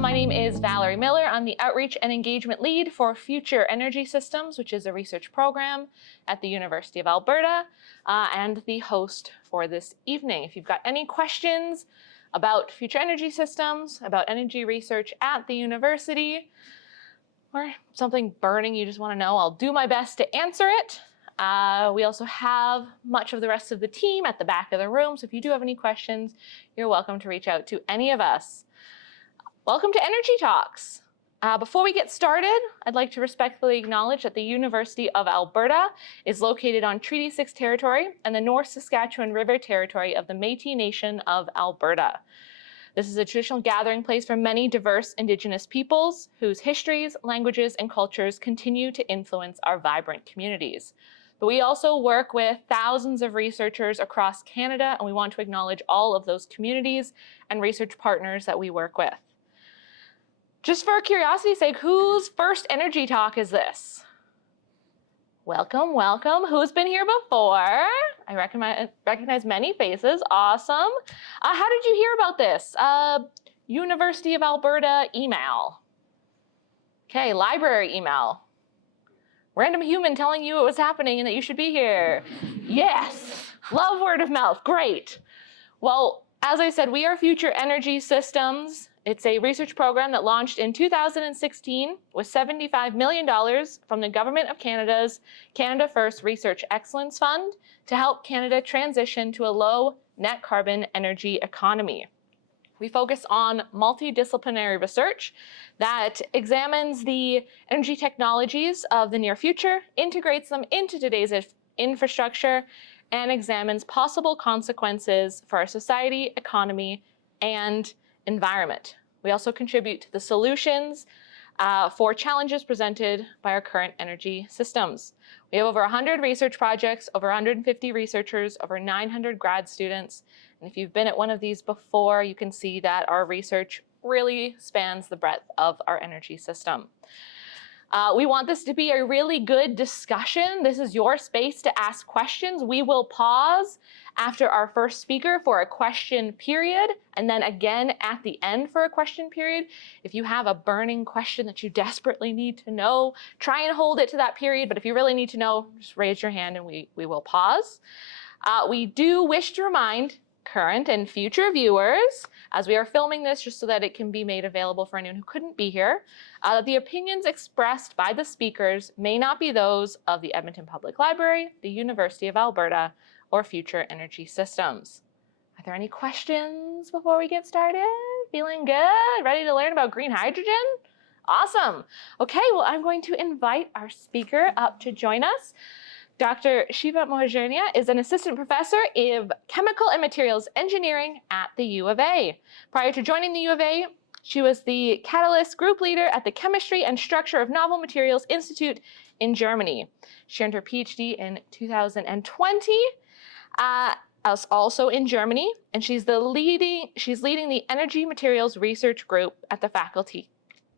My name is Valerie Miller. I'm the Outreach and Engagement Lead for Future Energy Systems, which is a research program at the University of Alberta, and the host for this evening. If you've got any questions about future energy systems, about energy research at the university, or something burning you just want to know, I'll do my best to answer it. We also have much of the rest of the team at the back of the room, so if you do have any questions, you're welcome to reach out to any of us. Welcome to Energy Talks. Before we get started, I'd like to respectfully acknowledge that the University of Alberta is located on Treaty 6 territory and the North Saskatchewan River territory of the Métis Nation of Alberta. This is a traditional gathering place for many diverse Indigenous peoples whose histories, languages, and cultures continue to influence our vibrant communities. But we also work with thousands of researchers across Canada, and we want to acknowledge all of those communities and research partners that we work with. Just for curiosity's sake, whose first energy talk is this? Welcome, welcome. Who's been here before? I recognize many faces. Awesome. How did you hear about this? University of Alberta email. Okay, library email. Random human telling you it was happening and that you should be here. Yes, love word of mouth, great. Well, as I said, we are Future Energy Systems. It's a research program that launched in 2016 with $75 million from the Government of Canada's Canada First Research Excellence Fund to help Canada transition to a low net carbon energy economy. We focus on multidisciplinary research that examines the energy technologies of the near future, integrates them into today's infrastructure, and examines possible consequences for our society, economy, and environment. We also contribute to the solutions for challenges presented by our current energy systems. We have over 100 research projects, over 150 researchers, over 900 grad students. And if you've been at one of these before, you can see that our research really spans the breadth of our energy system. We want this to be a really good discussion. This is your space to ask questions. We will pause after our first speaker for a question period, and then again at the end for a question period. If you have a burning question that you desperately need to know, try and hold it to that period, but if you really need to know, just raise your hand and we will pause. We do wish to remind current and future viewers, as we are filming this just so that it can be made available for anyone who couldn't be here, that the opinions expressed by the speakers may not be those of the Edmonton Public Library, the University of Alberta, or Future Energy Systems. Are there any questions before we get started? Feeling good? Ready to learn about green hydrogen? Awesome. Okay, well, I'm going to invite our speaker up to join us. Dr. Shiva Mohajernia is an assistant professor of chemical and materials engineering at the U of A. Prior to joining the U of A, she was the Catalyst group leader at the Chemistry and Structure of Novel Materials Institute in Germany. She earned her PhD in 2020, also in Germany, and she's leading the Energy Materials Research Group at the Faculty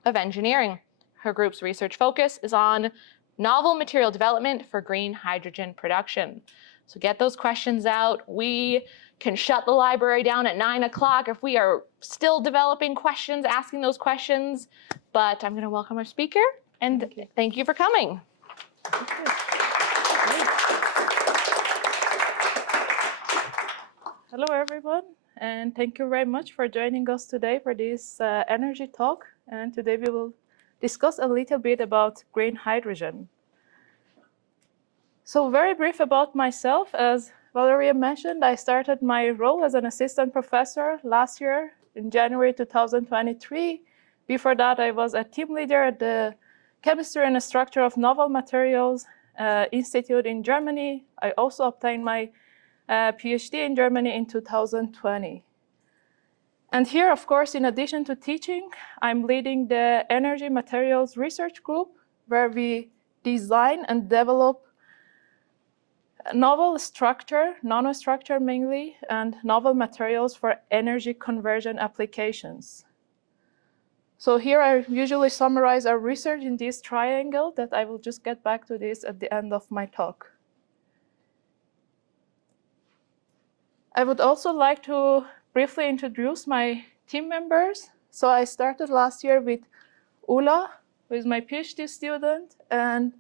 of Engineering. Her group's research focus is on novel material development for green hydrogen production. So get those questions out. We can shut the library down at 9 o'clock if we are still developing questions, asking those questions. But I'm going to welcome our speaker, and thank you for coming. Hello, everyone, and thank you very much for joining us today for this energy talk. And today we will discuss a little bit about green hydrogen. So very brief about myself. As Valeria mentioned, I started my role as an assistant professor last year in January 2023. Before that, I was a team leader at the Chemistry and Structure of Novel Materials Institute in Germany. I also obtained my PhD in Germany in 2020. And here, of course, in addition to teaching, I'm leading the Energy Materials Research Group, where we design and develop novel structure, nanostructure mainly, and novel materials for energy conversion applications. So here I usually summarize our research in this triangle that I will just get back to this at the end of my talk. I would also like to briefly introduce my team members. So I started last year with Ula, who is my PhD student, and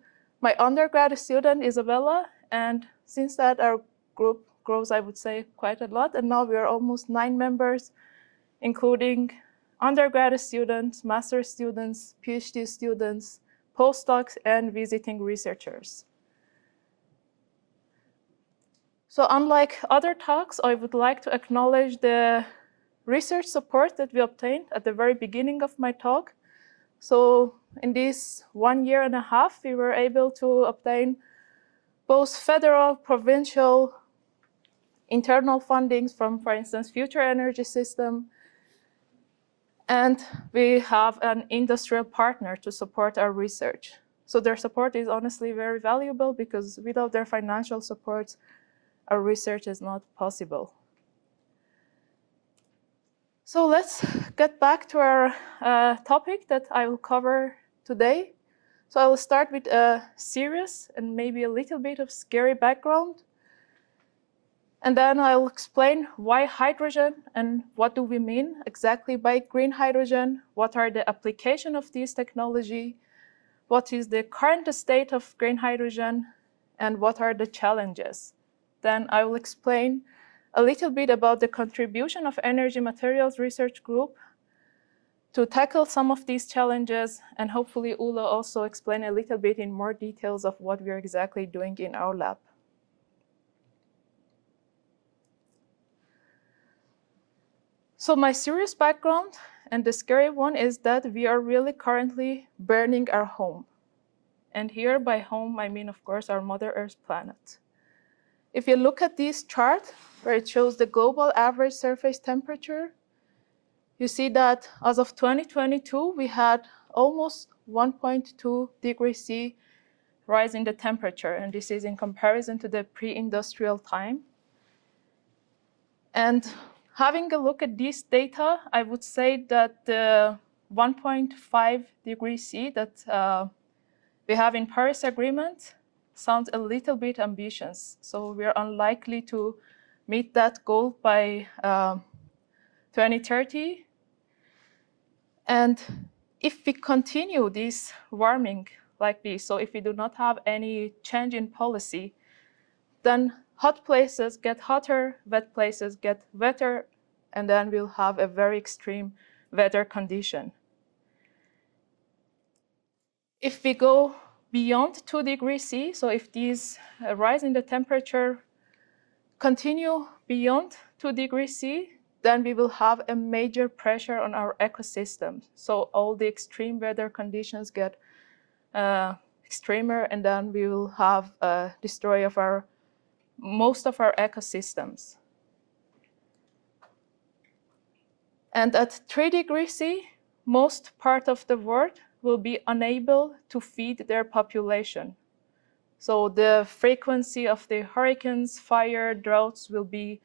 my undergrad student, Isabella. And since that, our group grows, I would say, quite a lot. And now we are almost 9 members, including undergrad students, master students, PhD students, postdocs, and visiting researchers. So unlike other talks, I would like to acknowledge the research support that we obtained at the very beginning of my talk. So in this 1.5 years, we were able to obtain both federal, provincial, internal fundings from, for instance, Future Energy System. And we have an industrial partner to support our research. So their support is honestly very valuable because without their financial support, our research is not possible. So let's get back to our topic that I will cover today. So I will start with a serious and maybe a little bit of scary background. And then I'll explain why hydrogen and what do we mean exactly by green hydrogen, what are the applications of this technology, what is the current state of green hydrogen, and what are the challenges. Then I will explain a little bit about the contribution of Energy Materials Research Group to tackle some of these challenges, and hopefully Ulla also explain a little bit in more details of what we're exactly doing in our lab. So my serious background and the scary one is that we are really currently burning our home. And here by home, I mean, of course, our Mother Earth planet. If you look at this chart, where it shows the global average surface temperature, you see that as of 2022, we had almost 1.2 degrees C rise in the temperature. And this is in comparison to the pre-industrial time. And having a look at this data, I would say that the 1.5 degrees C that we have in Paris Agreement sounds a little bit ambitious. So we're unlikely to meet that goal by 2030. And if we continue this warming like this, so if we do not have any change in policy, then hot places get hotter, wet places get wetter, and then we'll have a very extreme weather condition. If we go beyond 2 degrees C, so if these rise in the temperature continue beyond 2 degrees C, then we will have a major pressure on our ecosystem. So all the extreme weather conditions get extremer, and then we will have a destroy of most of our ecosystems. And at 3 degrees C, most part of the world will be unable to feed their population. So the frequency of the hurricanes, fire, droughts will be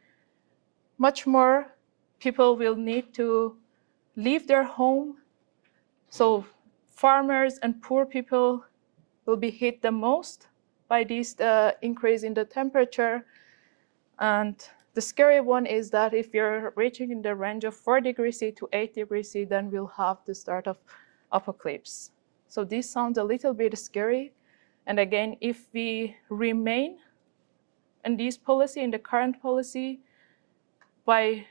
much more. People will need to leave their home. So farmers and poor people will be hit the most by this increase in the temperature. And the scary one is that if you're reaching in the range of 4 degrees C to 8 degrees C, then we'll have the start of apocalypse. So this sounds a little bit scary. And again, if we remain in this policy, in the current policy, by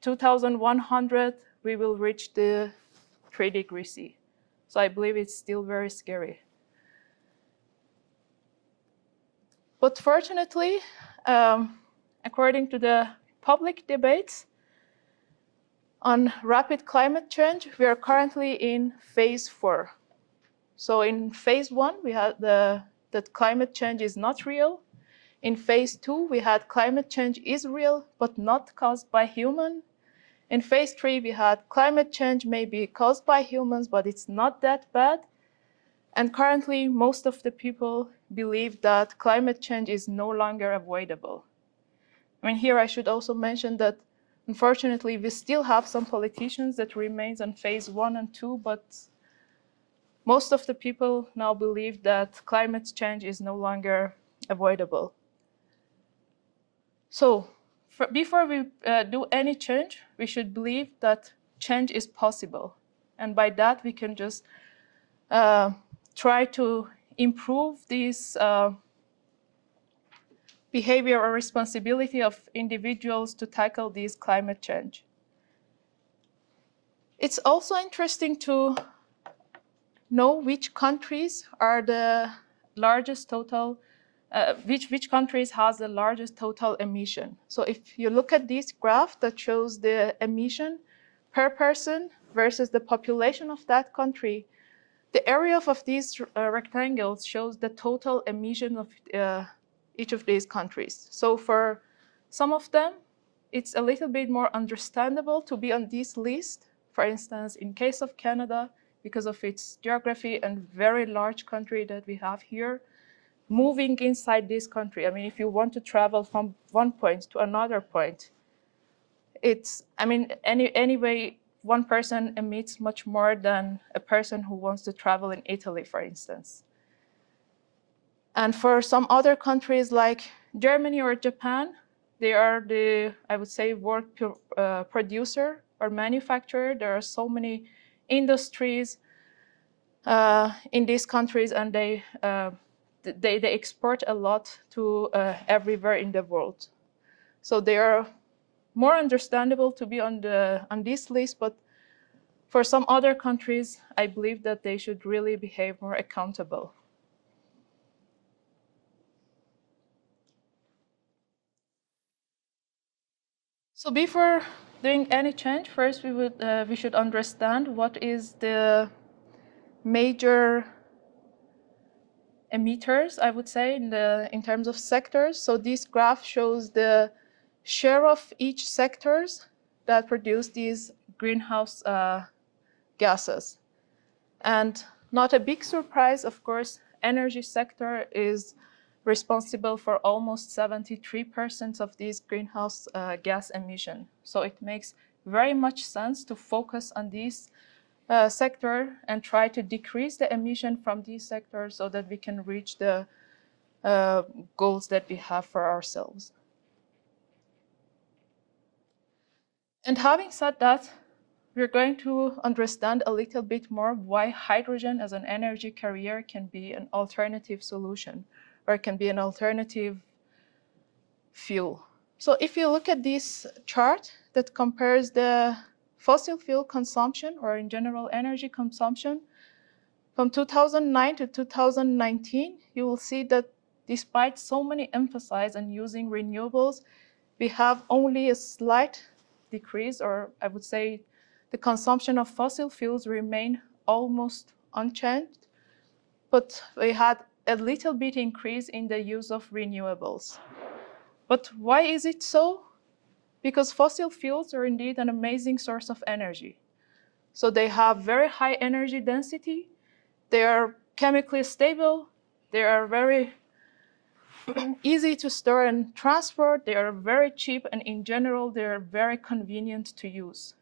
2100, we will reach the 3 degrees C. So I believe it's still very scary. But fortunately, according to the public debates on rapid climate change, we are currently in phase 4. So in phase 1, we had that climate change is not real. In phase 2, we had climate change is real, but not caused by human. In phase 3, we had climate change may be caused by humans, but it's not that bad. And currently, most of the people believe that climate change is no longer avoidable. I mean, here I should also mention that, unfortunately, we still have some politicians that remain on phase 1 and 2, but most of the people now believe that climate change is no longer avoidable. So before we do any change, we should believe that change is possible. And by that, we can just try to improve this behavior or responsibility of individuals to tackle this climate change. It's also interesting to know which countries are the largest total, which countries has the largest total emission. So if you look at this graph that shows the emission per person versus the population of that country, the area of these rectangles shows the total emission of each of these countries. So for some of them, it's a little bit more understandable to be on this list. For instance, in case of Canada, because of its geography and very large country that we have here, moving inside this country, I mean, if you want to travel from one point to another point, it's, I mean, anyway, one person emits much more than a person who wants to travel in Italy, for instance. And for some other countries like Germany or Japan, they are the, I would say, world producer or manufacturer. There are so many industries in these countries, and they export a lot to everywhere in the world. So they are more understandable to be on this list, but for some other countries, I believe that they should really behave more accountable. So before doing any change, first we should understand what is the major emitters, I would say, in terms of sectors. So this graph shows the share of each sectors that produce these greenhouse gases. And not a big surprise, of course, energy sector is responsible for almost 73% of these greenhouse gas emission. So it makes very much sense to focus on this sector and try to decrease the emission from these sectors so that we can reach the goals that we have for ourselves. And having said that, we're going to understand a little bit more why hydrogen as an energy carrier can be an alternative solution, or can be an alternative fuel. So if you look at this chart that compares the fossil fuel consumption, or in general energy consumption, from 2009 to 2019, you will see that despite so many emphasis on using renewables, we have only a slight decrease, or I would say the consumption of fossil fuels remain almost unchanged, but we had a little bit increase in the use of renewables. But why is it so? Because fossil fuels are indeed an amazing source of energy. So they have very high energy density, they are chemically stable, they are very easy to store and transport, they are very cheap, and in general, they are very convenient to use.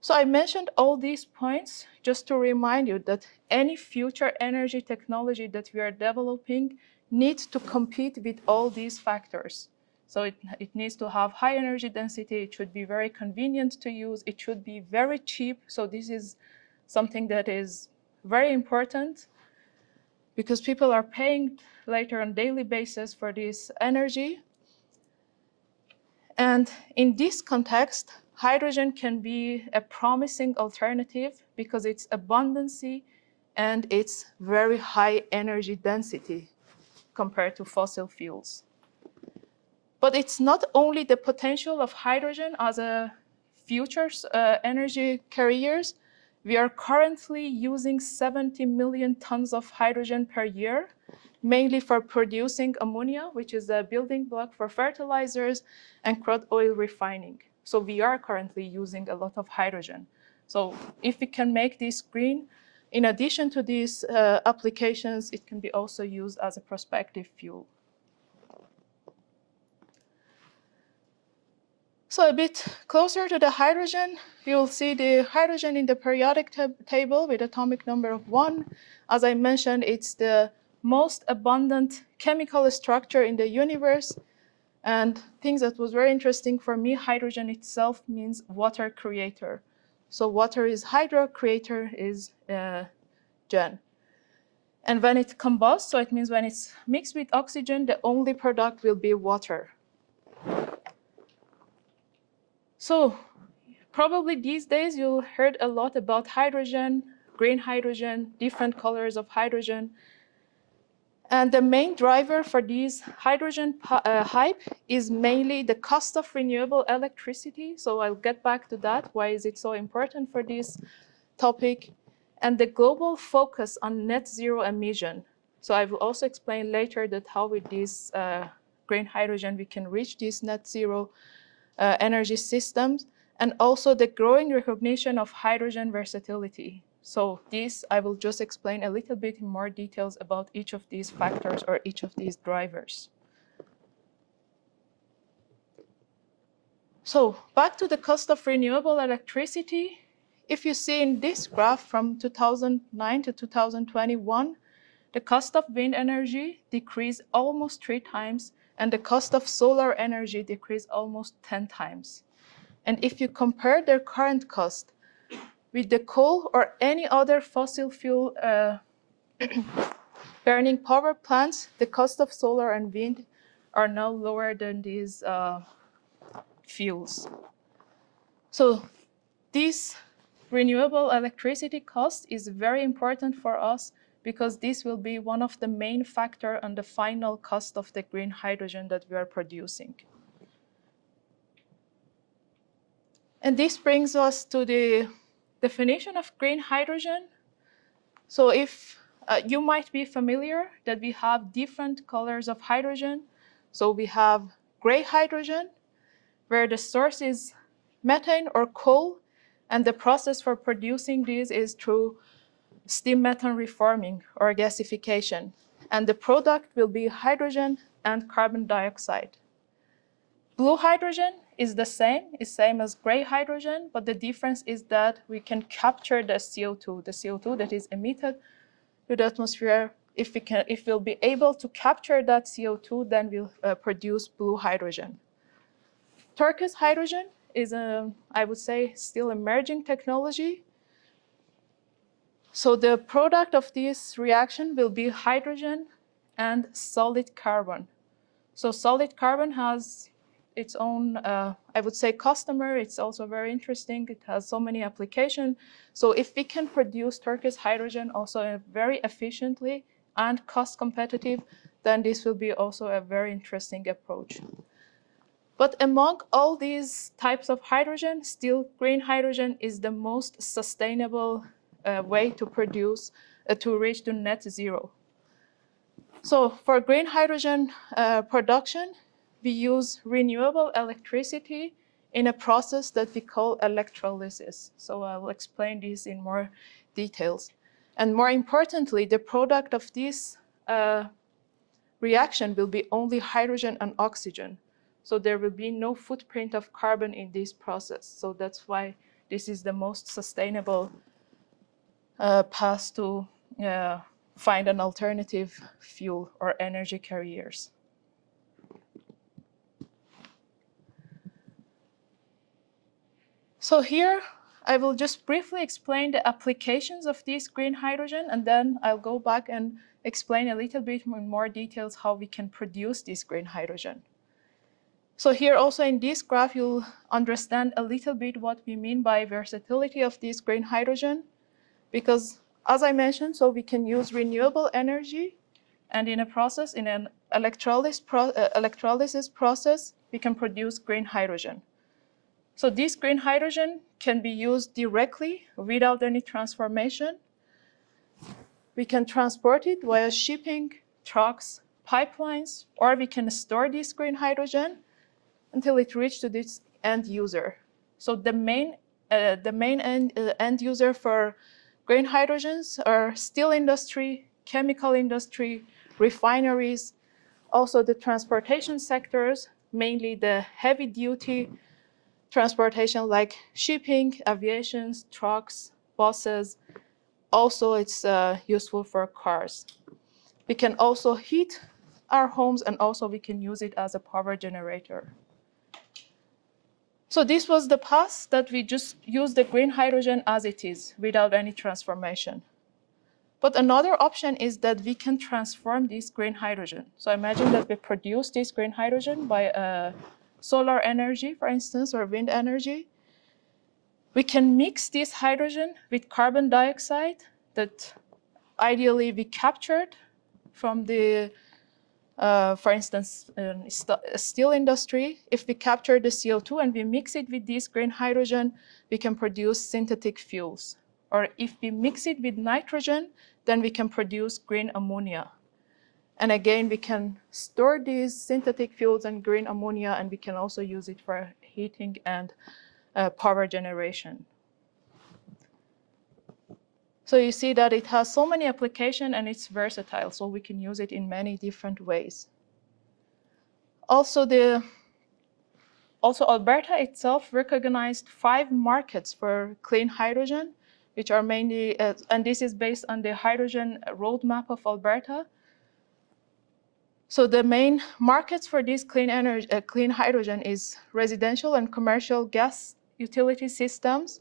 So I mentioned all these points just to remind you that any future energy technology that we are developing needs to compete with all these factors. So it needs to have high energy density, it should be very convenient to use, it should be very cheap. So this is something that is very important because people are paying later on a daily basis for this energy. And in this context, hydrogen can be a promising alternative because it's abundancy and it's very high energy density compared to fossil fuels. But it's not only the potential of hydrogen as a future energy carriers. We are currently using 70 million tons of hydrogen per year, mainly for producing ammonia, which is a building block for fertilizers and crude oil refining. So we are currently using a lot of hydrogen. So if we can make this green, in addition to these applications, it can be also used as a prospective fuel. So a bit closer to the hydrogen, you will see the hydrogen in the periodic table with atomic number of 1. As I mentioned, it's the most abundant chemical structure in the universe. And things that was very interesting for me, hydrogen itself means water creator. So water is hydro, creator is gen. And when it combusts, so it means when it's mixed with oxygen, the only product will be water. So probably these days you heard a lot about hydrogen, green hydrogen, different colors of hydrogen. And the main driver for this hydrogen hype is mainly the cost of renewable electricity. So I'll get back to that. Why is it so important for this topic? And the global focus on net zero emission. So I will also explain later that how with this green hydrogen we can reach these net zero energy systems, and also the growing recognition of hydrogen versatility. So this, I will just explain a little bit in more details about each of these factors or each of these drivers. So back to the cost of renewable electricity. If you see in this graph from 2009 to 2021, the cost of wind energy decreased almost 3 times, and the cost of solar energy decreased almost 10 times. And if you compare their current cost with the coal or any other fossil fuel burning power plants, the cost of solar and wind are now lower than these fuels. So this renewable electricity cost is very important for us because this will be one of the main factors on the final cost of the green hydrogen that we are producing. And this brings us to the definition of green hydrogen. So if you might be familiar that we have different colors of hydrogen. So we have gray hydrogen, where the source is methane or coal, and the process for producing this is through steam methane reforming or gasification. And the product will be hydrogen and carbon dioxide. Blue hydrogen is the same as gray hydrogen, but the difference is that we can capture the CO2 that is emitted to the atmosphere. If we'll be able to capture that CO2, then we'll produce blue hydrogen. Turquoise hydrogen is, I would say, still emerging technology. So the product of this reaction will be hydrogen and solid carbon. So solid carbon has its own, I would say, customer. It's also very interesting. It has so many applications. So if we can produce turquoise hydrogen also very efficiently and cost competitive, then this will be also a very interesting approach. But among all these types of hydrogen, still green hydrogen is the most sustainable way to produce, to reach to net zero. So for green hydrogen production, we use renewable electricity in a process that we call electrolysis. So I will explain this in more details. And more importantly, the product of this reaction will be only hydrogen and oxygen. So there will be no footprint of carbon in this process. So that's why this is the most sustainable path to find an alternative fuel or energy carriers. So here I will just briefly explain the applications of this green hydrogen, and then I'll go back and explain a little bit in more details how we can produce this green hydrogen. So here also in this graph, you'll understand a little bit what we mean by versatility of this green hydrogen, because as I mentioned, so we can use renewable energy, and in a process, in an electrolysis process, we can produce green hydrogen. So this green hydrogen can be used directly without any transformation. We can transport it via shipping, trucks, pipelines, or we can store this green hydrogen until it reaches to this end user. So the main end user for green hydrogens are steel industry, chemical industry, refineries, also the transportation sectors, mainly the heavy duty transportation like shipping, aviation, trucks, buses. Also, it's useful for cars. We can also heat our homes, and also we can use it as a power generator. So this was the past, that we just use the green hydrogen as it is without any transformation. But another option is that we can transform this green hydrogen. So imagine that we produce this green hydrogen by solar energy, for instance, or wind energy. We can mix this hydrogen with carbon dioxide that ideally we captured from the, for instance, steel industry. If we capture the CO2 and we mix it with this green hydrogen, we can produce synthetic fuels. Or if we mix it with nitrogen, then we can produce green ammonia. And again, we can store these synthetic fuels and green ammonia, and we can also use it for heating and power generation. So you see that it has so many applications and it's versatile, so we can use it in many different ways. Also, Alberta itself recognized 5 markets for clean hydrogen, which are mainly, and this is based on the hydrogen roadmap of Alberta. So the main markets for this clean hydrogen is residential and commercial gas utility systems,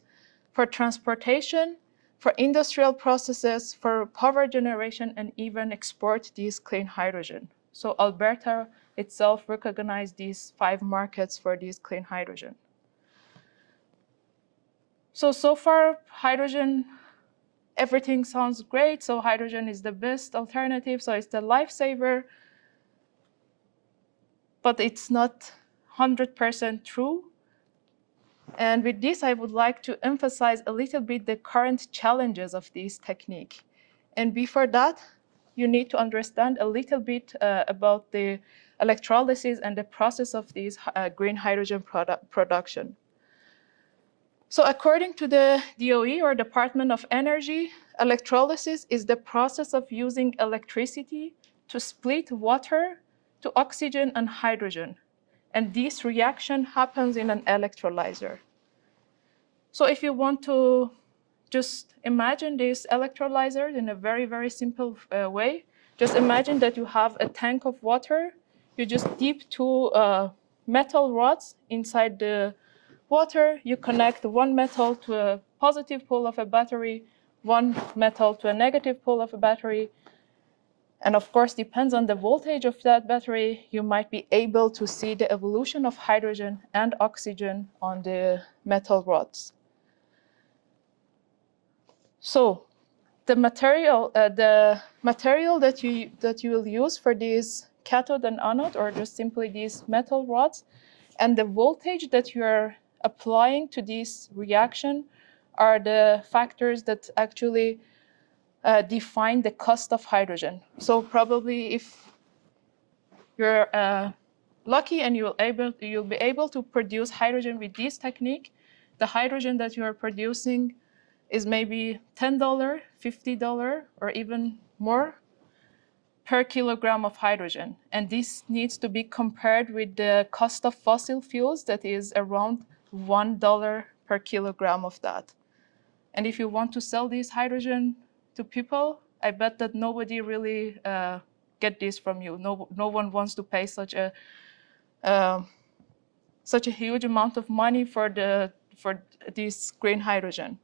for transportation, for industrial processes, for power generation, and even export this clean hydrogen. So Alberta itself recognized these 5 markets for this clean hydrogen. So far, hydrogen, everything sounds great. So hydrogen is the best alternative. So it's the lifesaver. But it's not 100% true. And with this, I would like to emphasize a little bit the current challenges of this technique. And before that, you need to understand a little bit about the electrolysis and the process of this green hydrogen production. So according to the DOE, or Department of Energy, electrolysis is the process of using electricity to split water to oxygen and hydrogen. And this reaction happens in an electrolyzer. So if you want to just imagine this electrolyzer in a very, very simple way, just imagine that you have a tank of water. You just dip 2 metal rods inside the water. You connect one metal to a positive pole of a battery, one metal to a negative pole of a battery. And of course, depends on the voltage of that battery, you might be able to see the evolution of hydrogen and oxygen on the metal rods. So the material that you will use for these cathode and anode, or just simply these metal rods, and the voltage that you are applying to this reaction are the factors that actually define the cost of hydrogen. So probably if you're lucky and you'll be able to produce hydrogen with this technique, the hydrogen that you are producing is maybe $10, $50, or even more per kilogram of hydrogen. And this needs to be compared with the cost of fossil fuels, that is around $1 per kilogram of that. And if you want to sell this hydrogen to people, I bet that nobody really get this from you. No one wants to pay such a huge amount of money for this green hydrogen.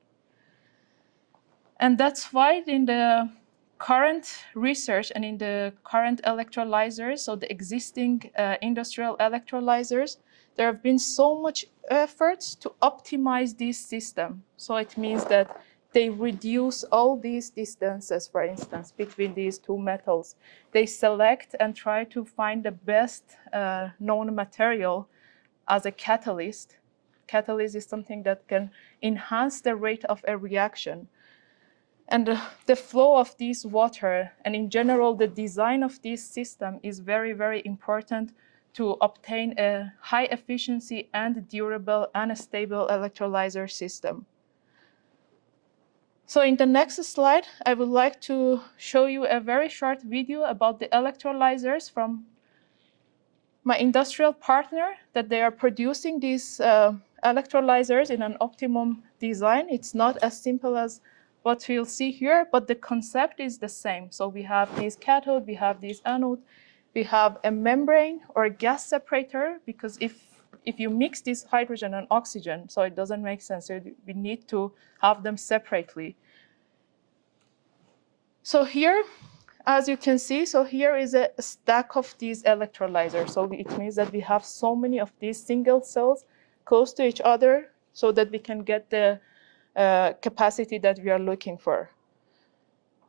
And that's why in the current research and in the current electrolyzers, so the existing industrial electrolyzers, there have been so much efforts to optimize this system. So it means that they reduce all these distances, for instance, between these 2 metals. They select and try to find the best known material as a catalyst. Catalyst is something that can enhance the rate of a reaction. And the flow of this water, and in general, the design of this system is very, very important to obtain a high efficiency and durable and stable electrolyzer system. So in the next slide, I would like to show you a very short video about the electrolyzers from my industrial partner, that they are producing these electrolyzers in an optimum design. It's not as simple as what you'll see here, but the concept is the same. So we have this cathode, we have this anode, We have a membrane or a gas separator, because if you mix this hydrogen and oxygen, so it doesn't make sense. So we need to have them separately. So here, as you can see, so here is a stack of these electrolyzers. So it means that we have so many of these single cells close to each other so that we can get the capacity that we are looking for.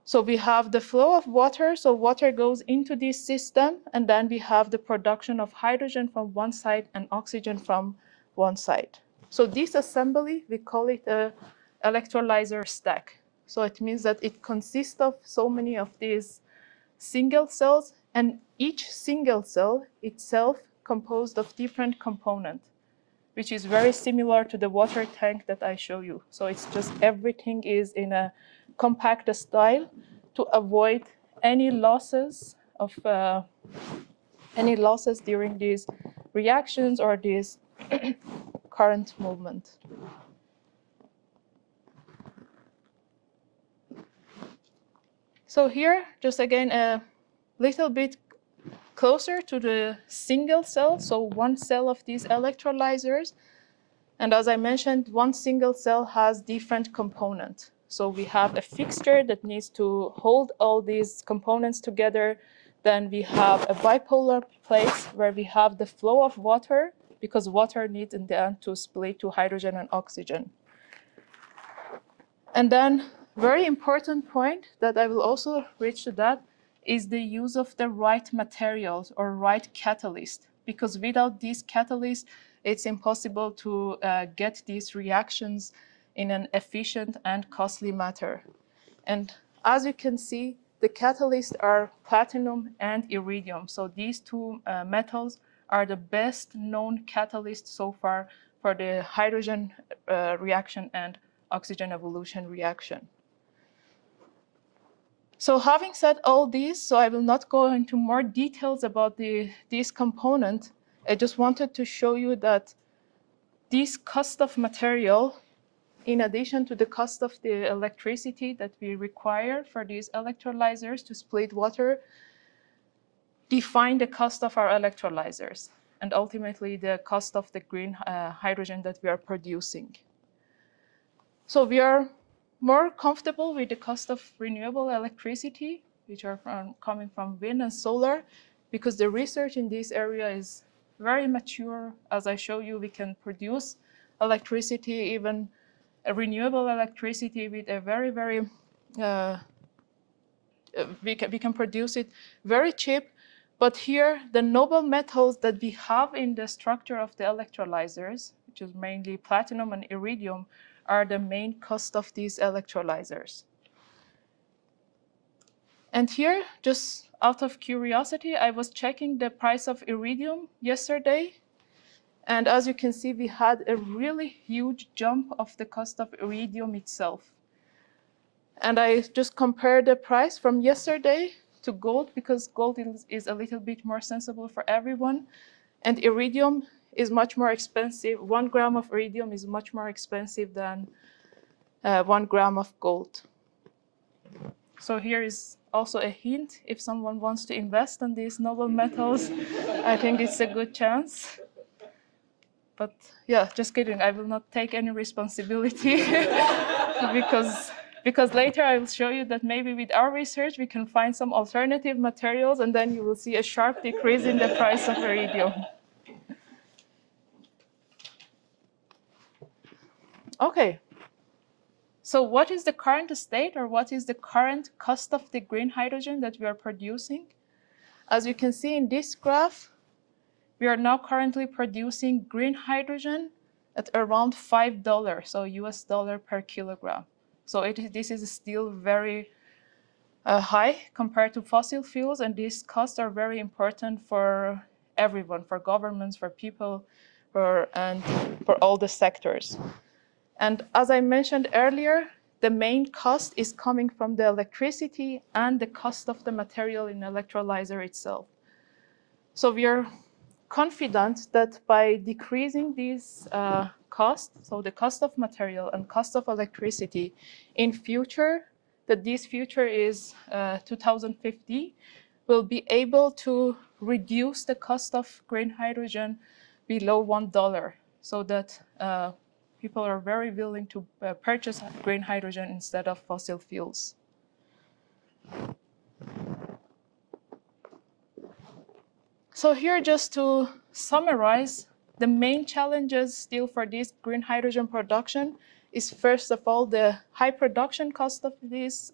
So we have the flow of water. So water goes into this system, and then we have the production of hydrogen from one side and oxygen from one side. So this assembly, we call it a electrolyzer stack. So it means that it consists of so many of these single cells, and each single cell itself composed of different components, which is very similar to the water tank that I show you. So it's just everything is in a compact style to avoid any losses of during these reactions or this current movement. So here, just again, a little bit closer to the single cell, so one cell of these electrolyzers. And as I mentioned, one single cell has different components. So we have a fixture that needs to hold all these components together. Then we have a bipolar place where we have the flow of water, because water needs in the end to split to hydrogen and oxygen. And then very important point that I will also reach to that is the use of the right materials or right catalyst, because without these catalysts, it's impossible to get these reactions in an efficient and costly manner. And as you can see, the catalysts are platinum and iridium. So these two metals are the best known catalysts so far for the hydrogen reaction and oxygen evolution reaction. So having said all these, so I will not go into more details about these components. I just wanted to show you that this cost of material, in addition to the cost of the electricity that we require for these electrolyzers to split water, define the cost of our electrolyzers and ultimately the cost of the green hydrogen that we are producing. So we are more comfortable with the cost of renewable electricity, which are coming from wind and solar, because the research in this area is very mature. As I show you, we can produce electricity, even a renewable electricity, with a very, very, we can produce it very cheap. But here, the noble metals that we have in the structure of the electrolyzers, which is mainly platinum and iridium, are the main cost of these electrolyzers. And here, just out of curiosity, I was checking the price of iridium yesterday. And as you can see, we had a really huge jump of the cost of iridium itself. And I just compared the price from yesterday to gold, because gold is a little bit more sensible for everyone. And iridium is much more expensive. 1 gram of iridium is much more expensive than 1 gram of gold. So here is also a hint. If someone wants to invest in these noble metals, I think it's a good chance. But yeah, just kidding. I will not take any responsibility because later I will show you that maybe with our research we can find some alternative materials, and then you will see a sharp decrease in the price of iridium. Okay. So what is the current state, or what is the current cost of the green hydrogen that we are producing? As you can see in this graph, we are now currently producing green hydrogen at around $5, so US dollar per kilogram. So this is still very high compared to fossil fuels, and these costs are very important for everyone, for governments, for people, and for all the sectors. And as I mentioned earlier, the main cost is coming from the electricity and the cost of the material in the electrolyzer itself. So we are confident that by decreasing these costs, so the cost of material and cost of electricity in future, that this future is 2050, we'll be able to reduce the cost of green hydrogen below $1, so that people are very willing to purchase green hydrogen instead of fossil fuels. So here, just to summarize, the main challenges still for this green hydrogen production is, first of all, the high production cost of this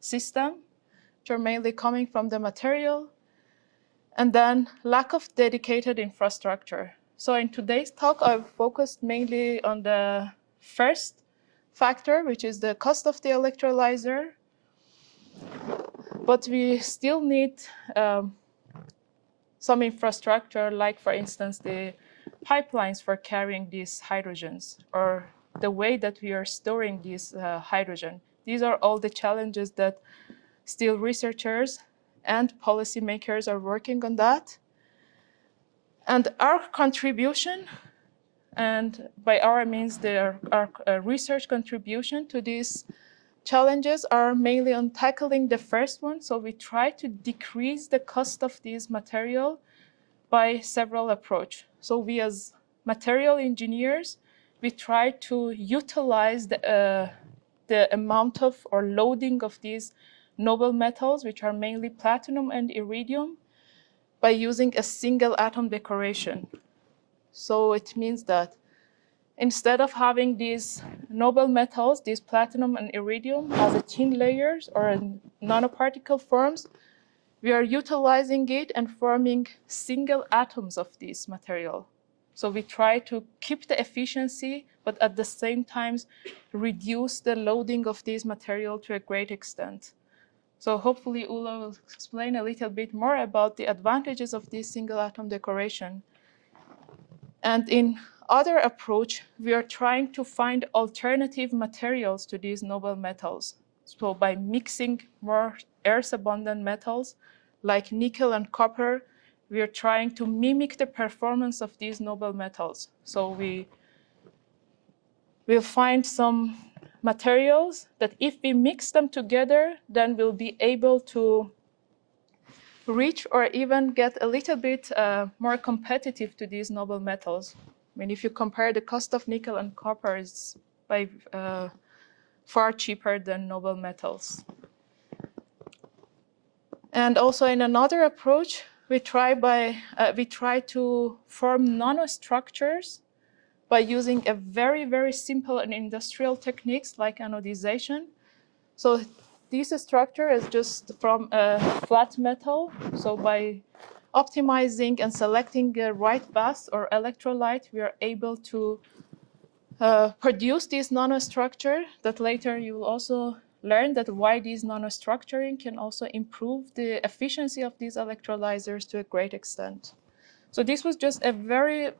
system, which are mainly coming from the material, and then lack of dedicated infrastructure. So in today's talk, I've focused mainly on the first factor, which is the cost of the electrolyzer. But we still need some infrastructure, like, for instance, the pipelines for carrying these hydrogens, or the way that we are storing this hydrogen. These are all the challenges that still researchers and policymakers are working on that. And our contribution, and by our means our research contribution to these challenges, are mainly on tackling the first one. So we try to decrease the cost of these material by several approaches. So we, as material engineers, we try to utilize the amount of, or loading of, these noble metals, which are mainly platinum and iridium, by using a single atom decoration. So it means that instead of having these noble metals, these platinum and iridium, as a thin layers or in nanoparticle forms, we are utilizing it and forming single atoms of this material. So we try to keep the efficiency, but at the same time reduce the loading of this material to a great extent. So hopefully Ulla will explain a little bit more about the advantages of this single atom decoration. And in other approach, we are trying to find alternative materials to these noble metals. So by mixing more earth-abundant metals, like nickel and copper, we are trying to mimic the performance of these noble metals. So we will find some materials that, if we mix them together, then we'll be able to reach or even get a little bit more competitive to these noble metals. I mean, if you compare the cost of nickel and copper, it's by far cheaper than noble metals. And also, in another approach, we try to form nanostructures by using a very, very simple and industrial techniques like anodization. So this structure is just from a flat metal. So by optimizing and selecting the right bath or electrolyte, we are able to produce this nanostructure that later you will also learn that why this nanostructuring can also improve the efficiency of these electrolyzers to a great extent. So this was just a very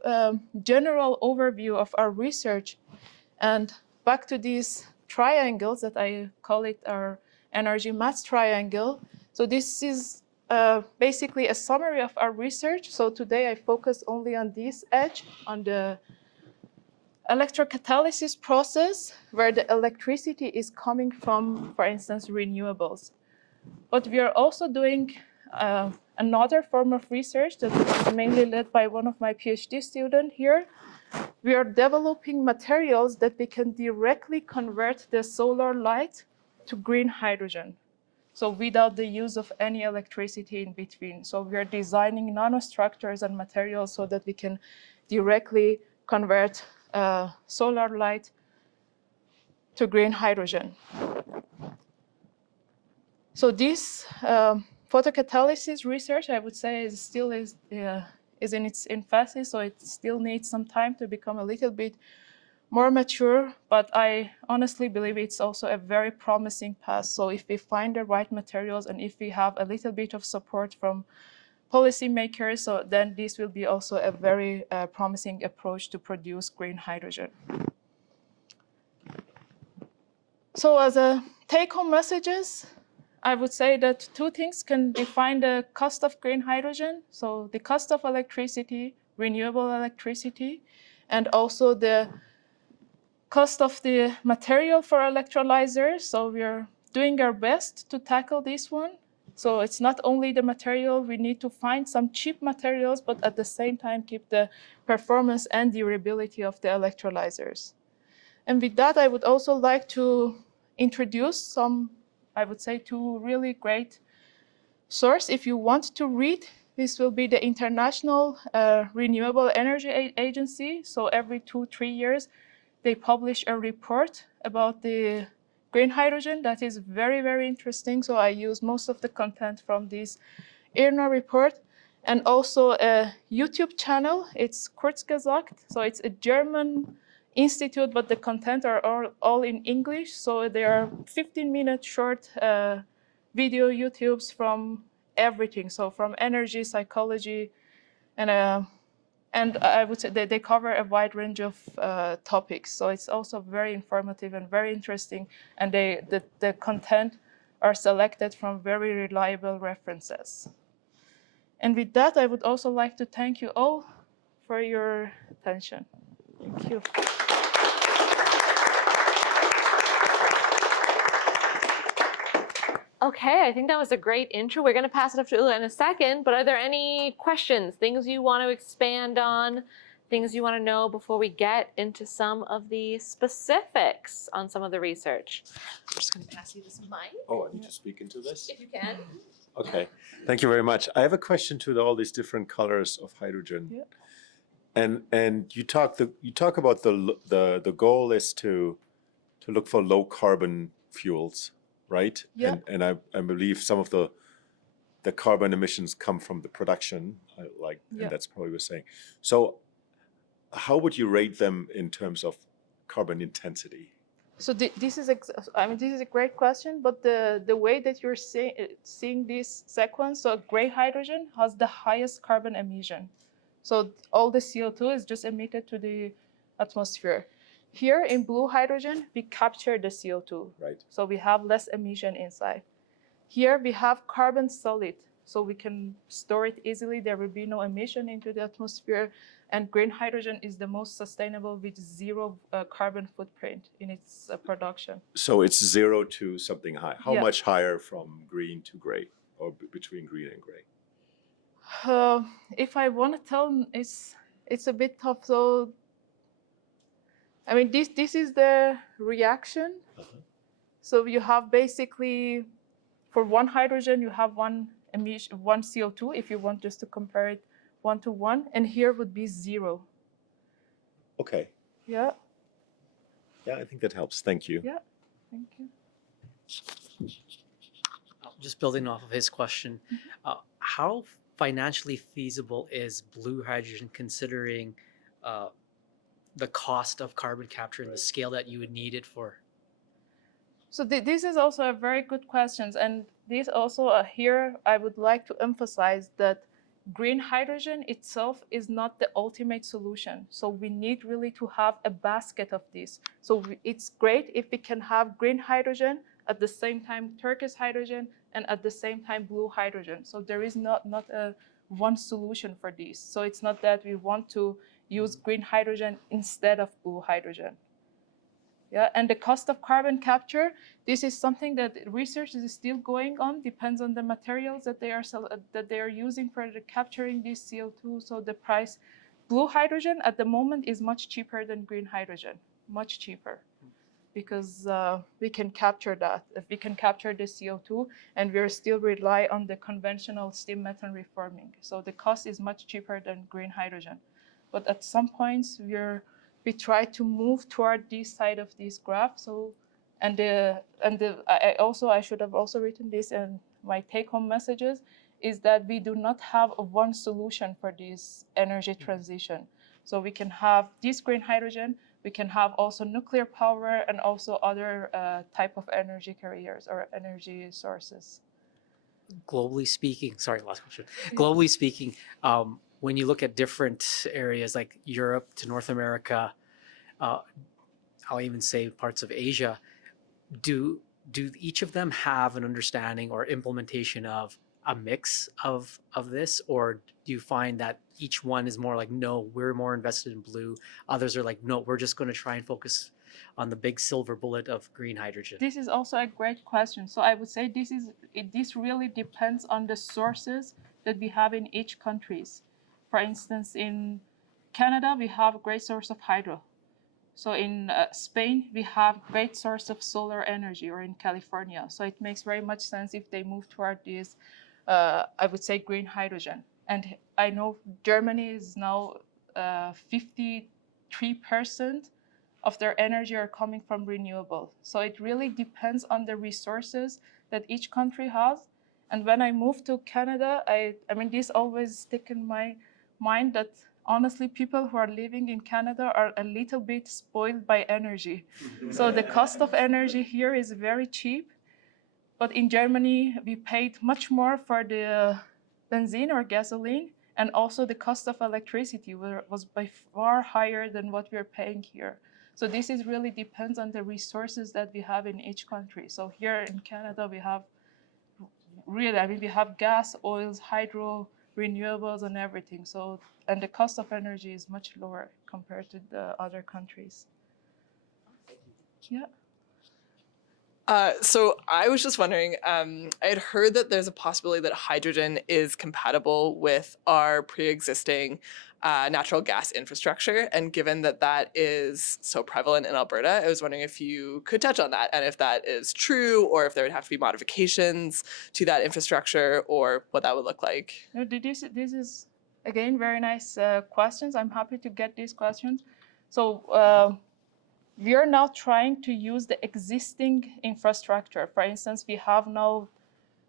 general overview of our research. And back to these triangles that I call it our energy mass triangle. So this is basically a summary of our research. So today I focus only on this edge, on the electrocatalysis process, where the electricity is coming from, for instance, renewables. But we are also doing another form of research that is mainly led by one of my PhD students here. We are developing materials that we can directly convert the solar light to green hydrogen, so without the use of any electricity in between. So we are designing nanostructures and materials so that we can directly convert solar light to green hydrogen. So this photocatalysis research, I would say, is still in its infancy, so it still needs some time to become a little bit more mature, but I honestly believe it's also a very promising path. So if we find the right materials and if we have a little bit of support from policymakers, so then this will be also a very promising approach to produce green hydrogen. So as a take-home messages, I would say that two things can define the cost of green hydrogen. So the cost of electricity, renewable electricity, and also the cost of the material for electrolyzers. So we are doing our best to tackle this one. So it's not only the material, we need to find some cheap materials, but at the same time keep the performance and durability of the electrolyzers. And with that, I would also like to introduce some, I would say, two really great sources. If you want to read, this will be the International Renewable Energy Agency. So every 2-3 years, they publish a report about the green hydrogen that is very, very interesting. So I use most of the content from this IRNA report. And also a YouTube channel, it's Kurzgesagt. So it's a German institute, but the content are all in English. So they are 15-minute short video YouTubes from everything. So from energy, psychology, and I would say they cover a wide range of topics. So it's also very informative and very interesting. And the content are selected from very reliable references. And with that, I would also like to thank you all for your attention. Thank you. Okay, I think that was a great intro. We're going to pass it up to Ula in a second, but are there any questions, things you want to expand on, things you want to know before we get into some of the specifics on some of the research? I'm just going to pass you this mic. Oh, I need to speak into this? If you can. Okay, thank you very much. I have a question to all these different colors of hydrogen. Yeah. And you talk about the goal is to look for low carbon fuels, right? Yeah. And I believe some of the carbon emissions come from the production, Yeah. and that's probably what you're saying. So how would you rate them in terms of carbon intensity? So this is a great question, but the way that you're seeing this sequence, so gray hydrogen has the highest carbon emission. So all the CO2 is just emitted to the atmosphere. Here in blue hydrogen, we capture the CO2. Right. So we have less emission inside. Here we have carbon solid, so we can store it easily. There will be no emission into the atmosphere. And green hydrogen is the most sustainable with zero carbon footprint in its production. So it's 0 to something high. How Yeah. much higher from green to gray, or between green and gray? If I want to tell, it's a bit tough. So, I mean, this is the reaction. So you have basically, for one hydrogen, you have one CO2. If you want just to compare it 1 to 1, and here would be 0. Okay. Yeah. Yeah, I think that helps. Thank you. Yeah. Thank you. Just building off of his question, how financially feasible is blue hydrogen considering the cost of carbon capture and the scale that you would need it for? So this is also a very good question. And this also here, I would like to emphasize that green hydrogen itself is not the ultimate solution. So we need really to have a basket of this. So it's great if we can have green hydrogen, at the same time turquoise hydrogen, and at the same time blue hydrogen. So there is not a one solution for this. So it's not that we want to use green hydrogen instead of blue hydrogen. Yeah, and the cost of carbon capture, this is something that research is still going on, depends on the materials that they are using for capturing this CO2. So the price, blue hydrogen at the moment is much cheaper than green hydrogen, much cheaper, because we can capture that. If we can capture the CO2, and we're still rely on the conventional steam methane reforming. So the cost is much cheaper than green hydrogen. But at some points, we try to move toward this side of this graph. So, I should have also written this, and my take-home messages is that we do not have a one solution for this energy transition. So we can have this green hydrogen, we can have also nuclear power, and also other type of energy carriers or energy sources. Globally speaking, sorry, last question. Globally speaking, when you look at different areas like Europe to North America, I'll even say parts of Asia, do each of them have an understanding or implementation of a mix of this, or do you find that each one is more like, no, we're more invested in blue? Others are like, no, we're just going to try and focus on the big silver bullet of green hydrogen? This is also a great question. So I would say this really depends on the sources that we have in each countries. For instance, in Canada, we have a great source of hydro. So in Spain, we have great source of solar energy, or in California. So it makes very much sense if they move toward this, I would say, green hydrogen. And I know Germany is now 53% of their energy are coming from renewable. So it really depends on the resources that each country has. And when I moved to Canada, I mean, this always stick in my mind that honestly, people who are living in Canada are a little bit spoiled by energy. So the cost of energy here is very cheap. But in Germany, we paid much more for the benzene or gasoline. And also the cost of electricity was by far higher than what we're paying here. So this is really depends on the resources that we have in each country. So here in Canada, we have really, I mean, we have gas, oils, hydro, renewables, and everything. So, and the cost of energy is much lower compared to the other countries. Yeah. So I was just wondering, I had heard that there's a possibility that hydrogen is compatible with our pre-existing natural gas infrastructure. And given that that is so prevalent in Alberta, I was wondering if you could touch on that and if that is true, or if there would have to be modifications to that infrastructure, or what that would look like. No, this is, again, very nice questions. I'm happy to get these questions. So we are now trying to use the existing infrastructure. For instance, we have now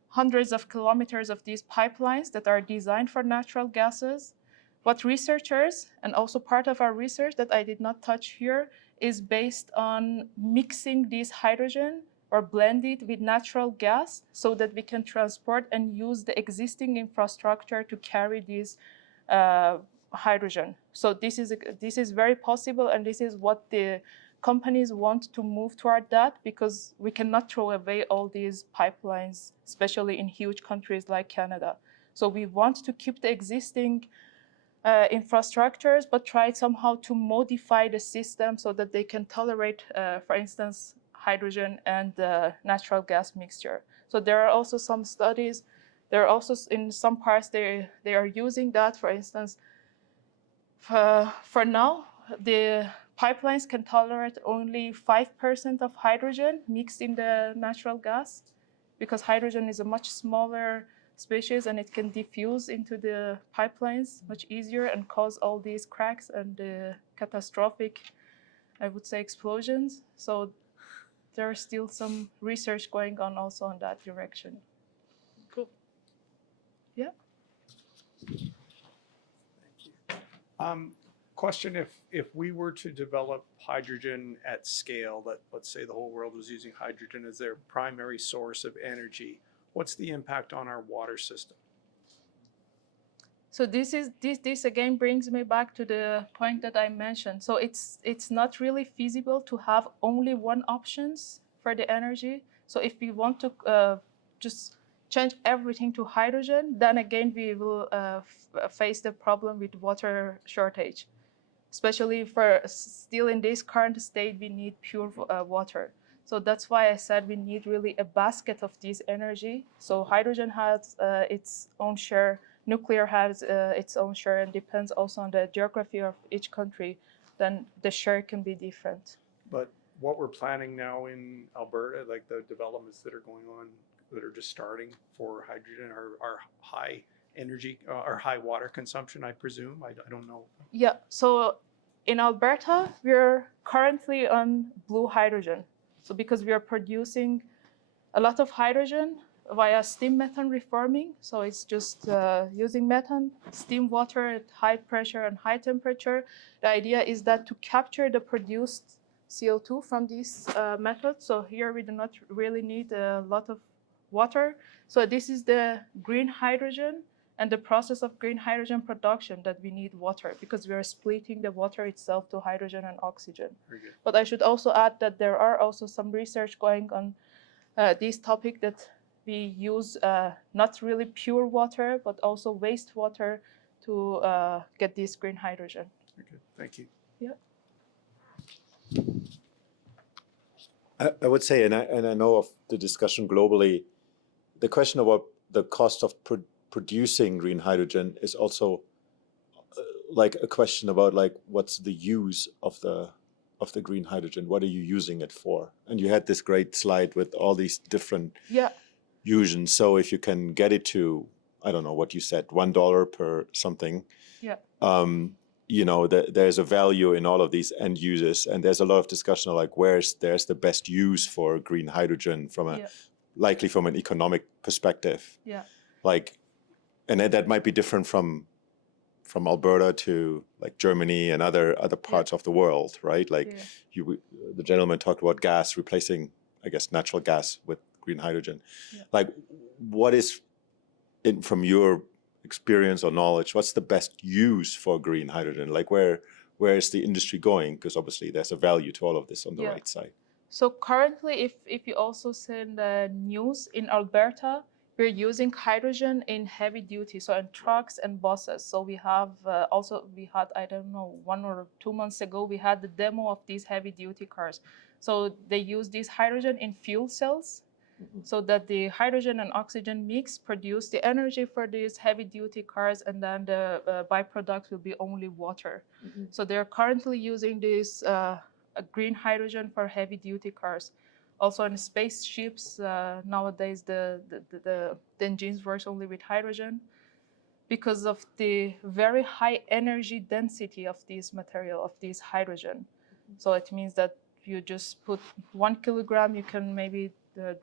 hundreds of kilometers of these pipelines that are designed for natural gases. What researchers, and also part of our research that I did not touch here, is based on mixing this hydrogen or blend it with natural gas so that we can transport and use the existing infrastructure to carry this hydrogen. So this is very possible, and this is what the companies want to move toward that, because we cannot throw away all these pipelines, especially in huge countries like Canada. So we want to keep the existing infrastructures, but try somehow to modify the system so that they can tolerate, for instance, hydrogen and natural gas mixture. So there are also some studies. There are also in some parts they are using that. For instance, for now, the pipelines can tolerate only 5% of hydrogen mixed in the natural gas, because hydrogen is a much smaller species and it can diffuse into the pipelines much easier and cause all these cracks and catastrophic, I would say, explosions. So there's still some research going on also in that direction. Cool. Yeah. Question, if we were to develop hydrogen at scale, that let's say the whole world was using hydrogen as their primary source of energy, what's the impact on our water system? So this again brings me back to the point that I mentioned. So it's not really feasible to have only one options for the energy. So if we want to just change everything to hydrogen, then again we will face the problem with water shortage. Especially for still in this current state, we need pure water. So that's why I said we need really a basket of this energy. So hydrogen has its own share, nuclear has its own share, and depends also on the geography of each country, then the share can be different. But what we're planning now in Alberta, like the developments that are going on, that are just starting for hydrogen, are high energy or high water consumption, I presume. I don't know. Yeah, so in Alberta, we're currently on blue hydrogen. So because we are producing a lot of hydrogen via steam methane reforming. So it's just using methane, steam water at high pressure and high temperature. The idea is that to capture the produced CO2 from this method. So here we do not really need a lot of water. So this is the green hydrogen and the process of green hydrogen production that we need water, because we are splitting the water itself to hydrogen and oxygen. Very good. But I should also add that there are also some research going on this topic, that we use not really pure water, but also wastewater to get this green hydrogen. Okay, thank you. I would say, and I know of the discussion globally, the question about the cost of producing green hydrogen is also like a question about like what's the use of the green hydrogen? What are you using it for? And you had this great slide with all these different Yeah, usions. So if you can get it to, I don't know what you said, $1 per something. yeah, You know, there's a value in all of these end users, and there's a lot of discussion of like there's the best use for green hydrogen from a yeah, likely from an economic perspective. yeah, Like, and that might be different from Alberta to like Germany and other parts of the world, right? Like yeah. the gentleman talked about gas replacing, I guess, natural gas with green hydrogen. Yeah. Like, what is from your experience or knowledge, what's the best use for green hydrogen? Like where is the industry going? Because obviously there's a value to all of this on the Yeah. right side. So currently, if you also send the news in Alberta, we're using hydrogen in heavy duty, so in trucks and buses. So we have we had, I don't know, 1 or 2 months ago, we had the demo of these heavy duty cars. So they use this hydrogen in fuel cells, so that the hydrogen and oxygen mix produce the energy for these heavy duty cars, and then the byproduct will be only water. So they're currently using this green hydrogen for heavy duty cars. Also in spaceships, nowadays the engines work only with hydrogen because of the very high energy density of this material, of this hydrogen. So it means that you just put 1 kilogram, you can maybe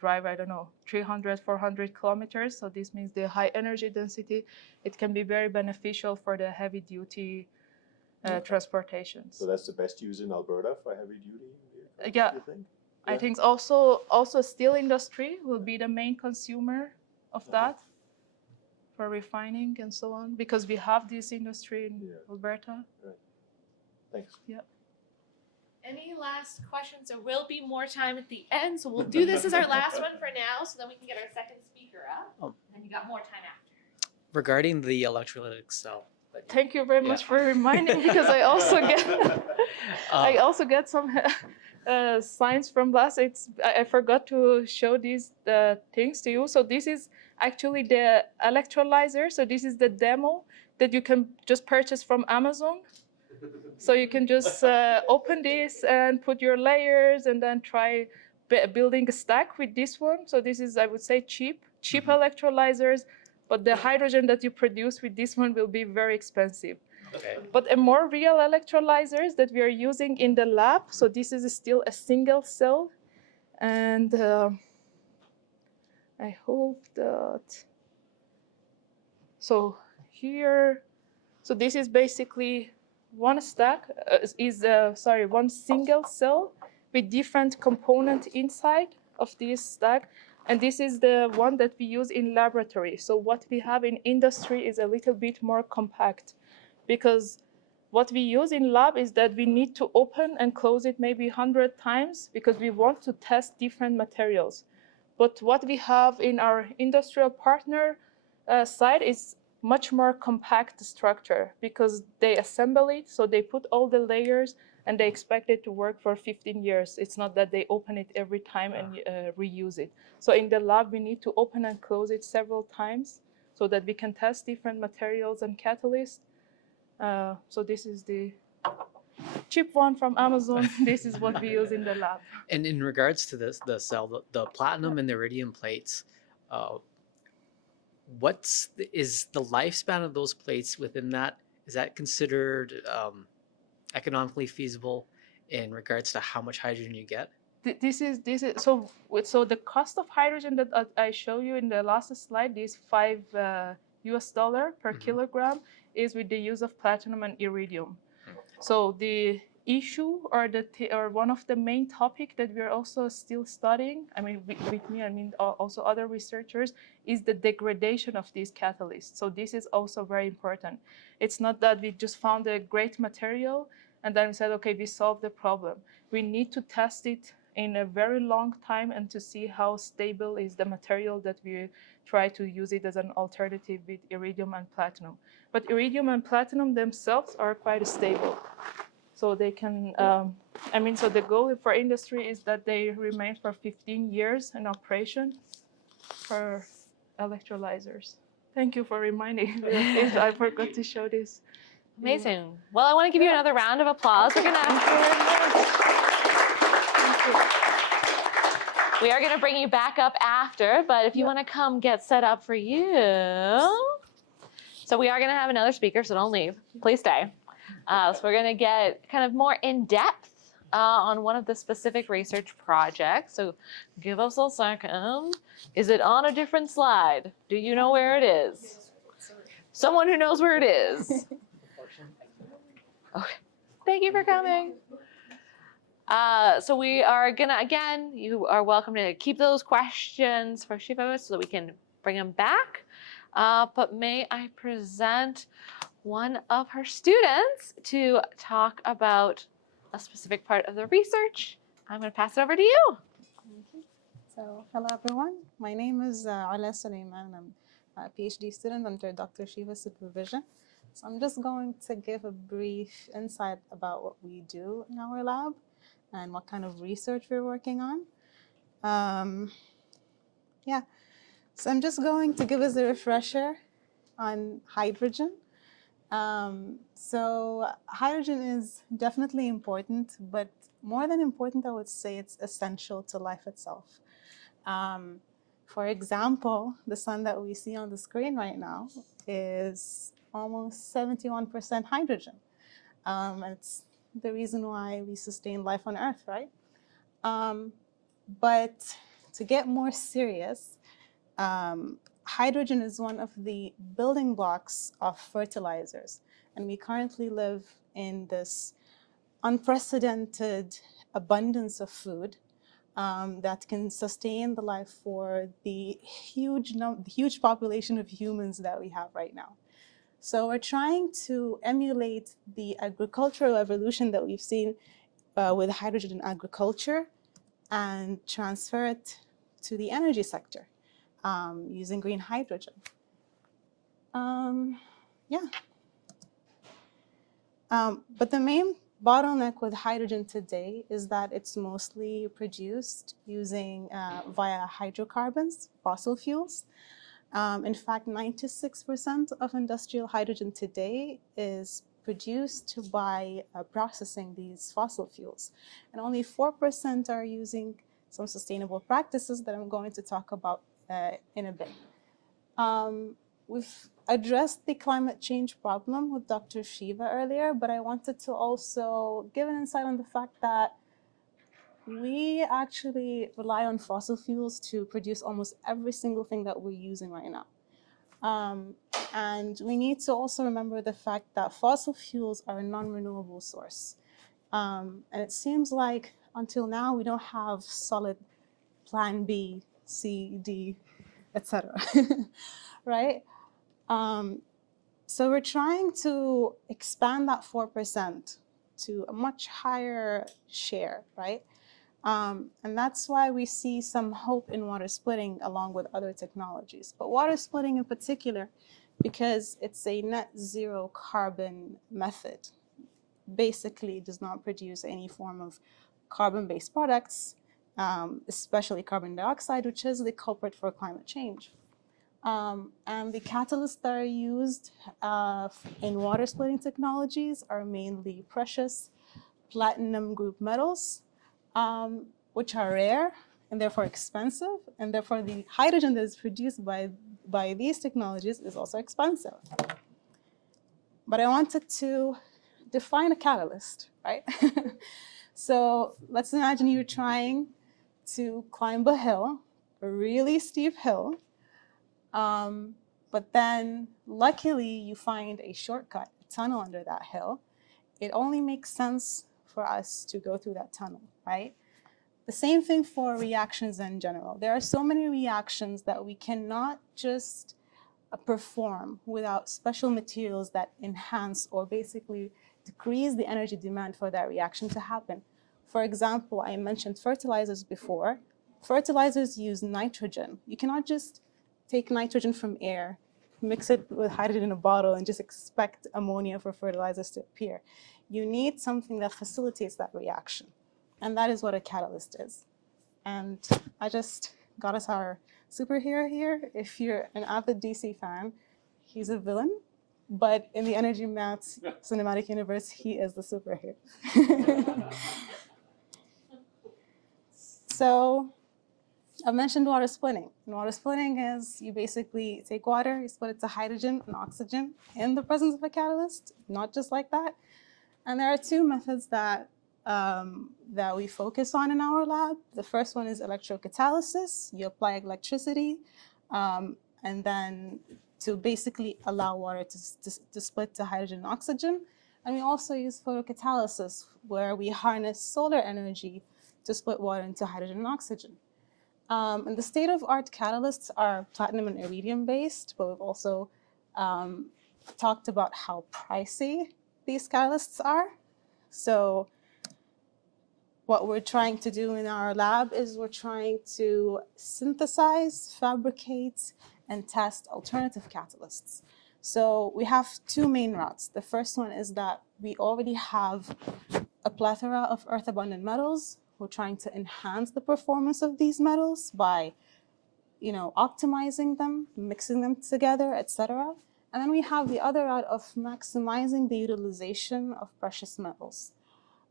drive, I don't know, 300, 400 kilometers. So this means the high energy density, it can be very beneficial for the heavy duty transportations. So that's the best use in Alberta for heavy duty vehicles, Yeah. you think? I think also steel industry will be the main consumer of that for refining and so on, because we have this industry in Alberta. Thanks. Yeah. Any last questions? There will be more time at the end, so we'll do this as our last one for now, so then we can get our second speaker up, and you got more time after. Regarding the electrolytic cell. Thank you very much for reminding, because I also get some signs from last. I forgot to show these things to you. So this is actually the electrolyzer. So this is the demo that you can just purchase from Amazon. So you can just open this and put your layers and then try building a stack with this one. So this is, I would say, cheap electrolyzers, but the hydrogen that you produce with this one will be very expensive. Okay. But a more real electrolyzers that we are using in the lab, so this is still a single cell, and I hope that, so here, so this is basically one stack, one single cell with different component inside of this stack. And this is the one that we use in laboratory. So what we have in industry is a little bit more compact, because what we use in lab is that we need to open and close it maybe 100 times because we want to test different materials. But what we have in our industrial partner side is much more compact structure, because they assemble it, so they put all the layers and they expect it to work for 15 years. It's not that they open it every time and reuse it. So in the lab, we need to open and close it several times so that we can test different materials and catalysts. So this is the cheap one from Amazon. This is what we use in the lab. And in regards to this, the cell, the platinum and the iridium plates, is the lifespan of those plates within that? Is that considered economically feasible in regards to how much hydrogen you get? This is so the cost of hydrogen that I show you in the last slide, this $5 per kilogram, is with the use of platinum and iridium. So the issue or one of the main topic that we're also still studying, I mean with me, I mean also other researchers, is the degradation of these catalysts. So this is also very important. It's not that we just found a great material and then we said, okay, we solved the problem. We need to test it in a very long time and to see how stable is the material that we try to use it as an alternative with iridium and platinum. But iridium and platinum themselves are quite stable. So they can, so the goal for industry is that they remain for 15 years in operation for electrolyzers. Thank you for reminding me of this. I forgot to show this. Amazing. Well, I want to give you another round of applause. We're gonna. Thank you very much. Thank you. We are going to bring you back up after, but if you want to come get set up for you. So we are going to have another speaker, so don't leave. Please stay. So we're going to get kind of more in depth on one of the specific research projects. So give us a second. Is it on a different slide? Do you know where it is? Someone who knows where it is. Okay. Thank you for coming. So we are gonna, again, you are welcome to keep those questions for Shiva so that we can bring them back. But may I present one of her students to talk about a specific part of the research. I'm gonna pass it over to you. Okay. So, hello everyone. My name is Ala Suleiman. I'm a PhD student under Dr. Shiva's supervision. So I'm just going to give a brief insight about what we do in our lab and what kind of research we're working on. So I'm just going to give us a refresher on hydrogen. So hydrogen is definitely important, but more than important, I would say it's essential to life itself. For example, the sun that we see on the screen right now is almost 71% hydrogen. And it's the reason why we sustain life on Earth, right? But to get more serious, hydrogen is one of the building blocks of fertilizers. And we currently live in this unprecedented abundance of food that can sustain the life for the huge population of humans that we have right now. So we're trying to emulate the agricultural revolution that we've seen with hydrogen in agriculture and transfer it to the energy sector using green hydrogen. But the main bottleneck with hydrogen today is that it's mostly produced using via hydrocarbons, fossil fuels. In fact, 96% of industrial hydrogen today is produced by processing these fossil fuels. And only 4% are using some sustainable practices that I'm going to talk about in a bit. We've addressed the climate change problem with Dr. Shiva earlier, but I wanted to also give an insight on the fact that we actually rely on fossil fuels to produce almost every single thing that we're using right now. And we need to also remember the fact that fossil fuels are a non-renewable source. And it seems like until now, we don't have solid plan B, C, D, etc. Right? So we're trying to expand that 4% to a much higher share, right? And that's why we see some hope in water splitting along with other technologies. But water splitting in particular, because it's a net zero carbon method, basically does not produce any form of carbon-based products, especially carbon dioxide, which is the culprit for climate change. And the catalysts that are used in water splitting technologies are mainly precious platinum group metals, which are rare and therefore expensive, and therefore the hydrogen that is produced by these technologies is also expensive. But I wanted to define a catalyst, right? So let's imagine you're trying to climb a hill, a really steep hill, but then luckily you find a shortcut, a tunnel under that hill. It only makes sense for us to go through that tunnel, right? The same thing for reactions in general. There are so many reactions that we cannot just perform without special materials that enhance or basically decrease the energy demand for that reaction to happen. For example, I mentioned fertilizers before. Fertilizers use nitrogen. You cannot just take nitrogen from air, mix it with hydrogen in a bottle, and just expect ammonia for fertilizers to appear. You need something that facilitates that reaction. And that is what a catalyst is. And I just got us our superhero here. If you're an avid DC fan, he's a villain. But in the energy maths cinematic universe, he is the superhero. So I mentioned water splitting. And water splitting is you basically take water, you split it to hydrogen and oxygen in the presence of a catalyst, not just like that. And there are two methods that we focus on in our lab. The first one is electrocatalysis. You apply electricity and then to basically allow water to split to hydrogen and oxygen. And we also use photocatalysis, where we harness solar energy to split water into hydrogen and oxygen. And the state-of-art catalysts are platinum and iridium based, but we've also talked about how pricey these catalysts are. So what we're trying to do in our lab is we're trying to synthesize, fabricate, and test alternative catalysts. So we have two main routes. The first one is that we already have a plethora of earth-abundant metals. We're trying to enhance the performance of these metals by, optimizing them, mixing them together, etc. And then we have the other route of maximizing the utilization of precious metals.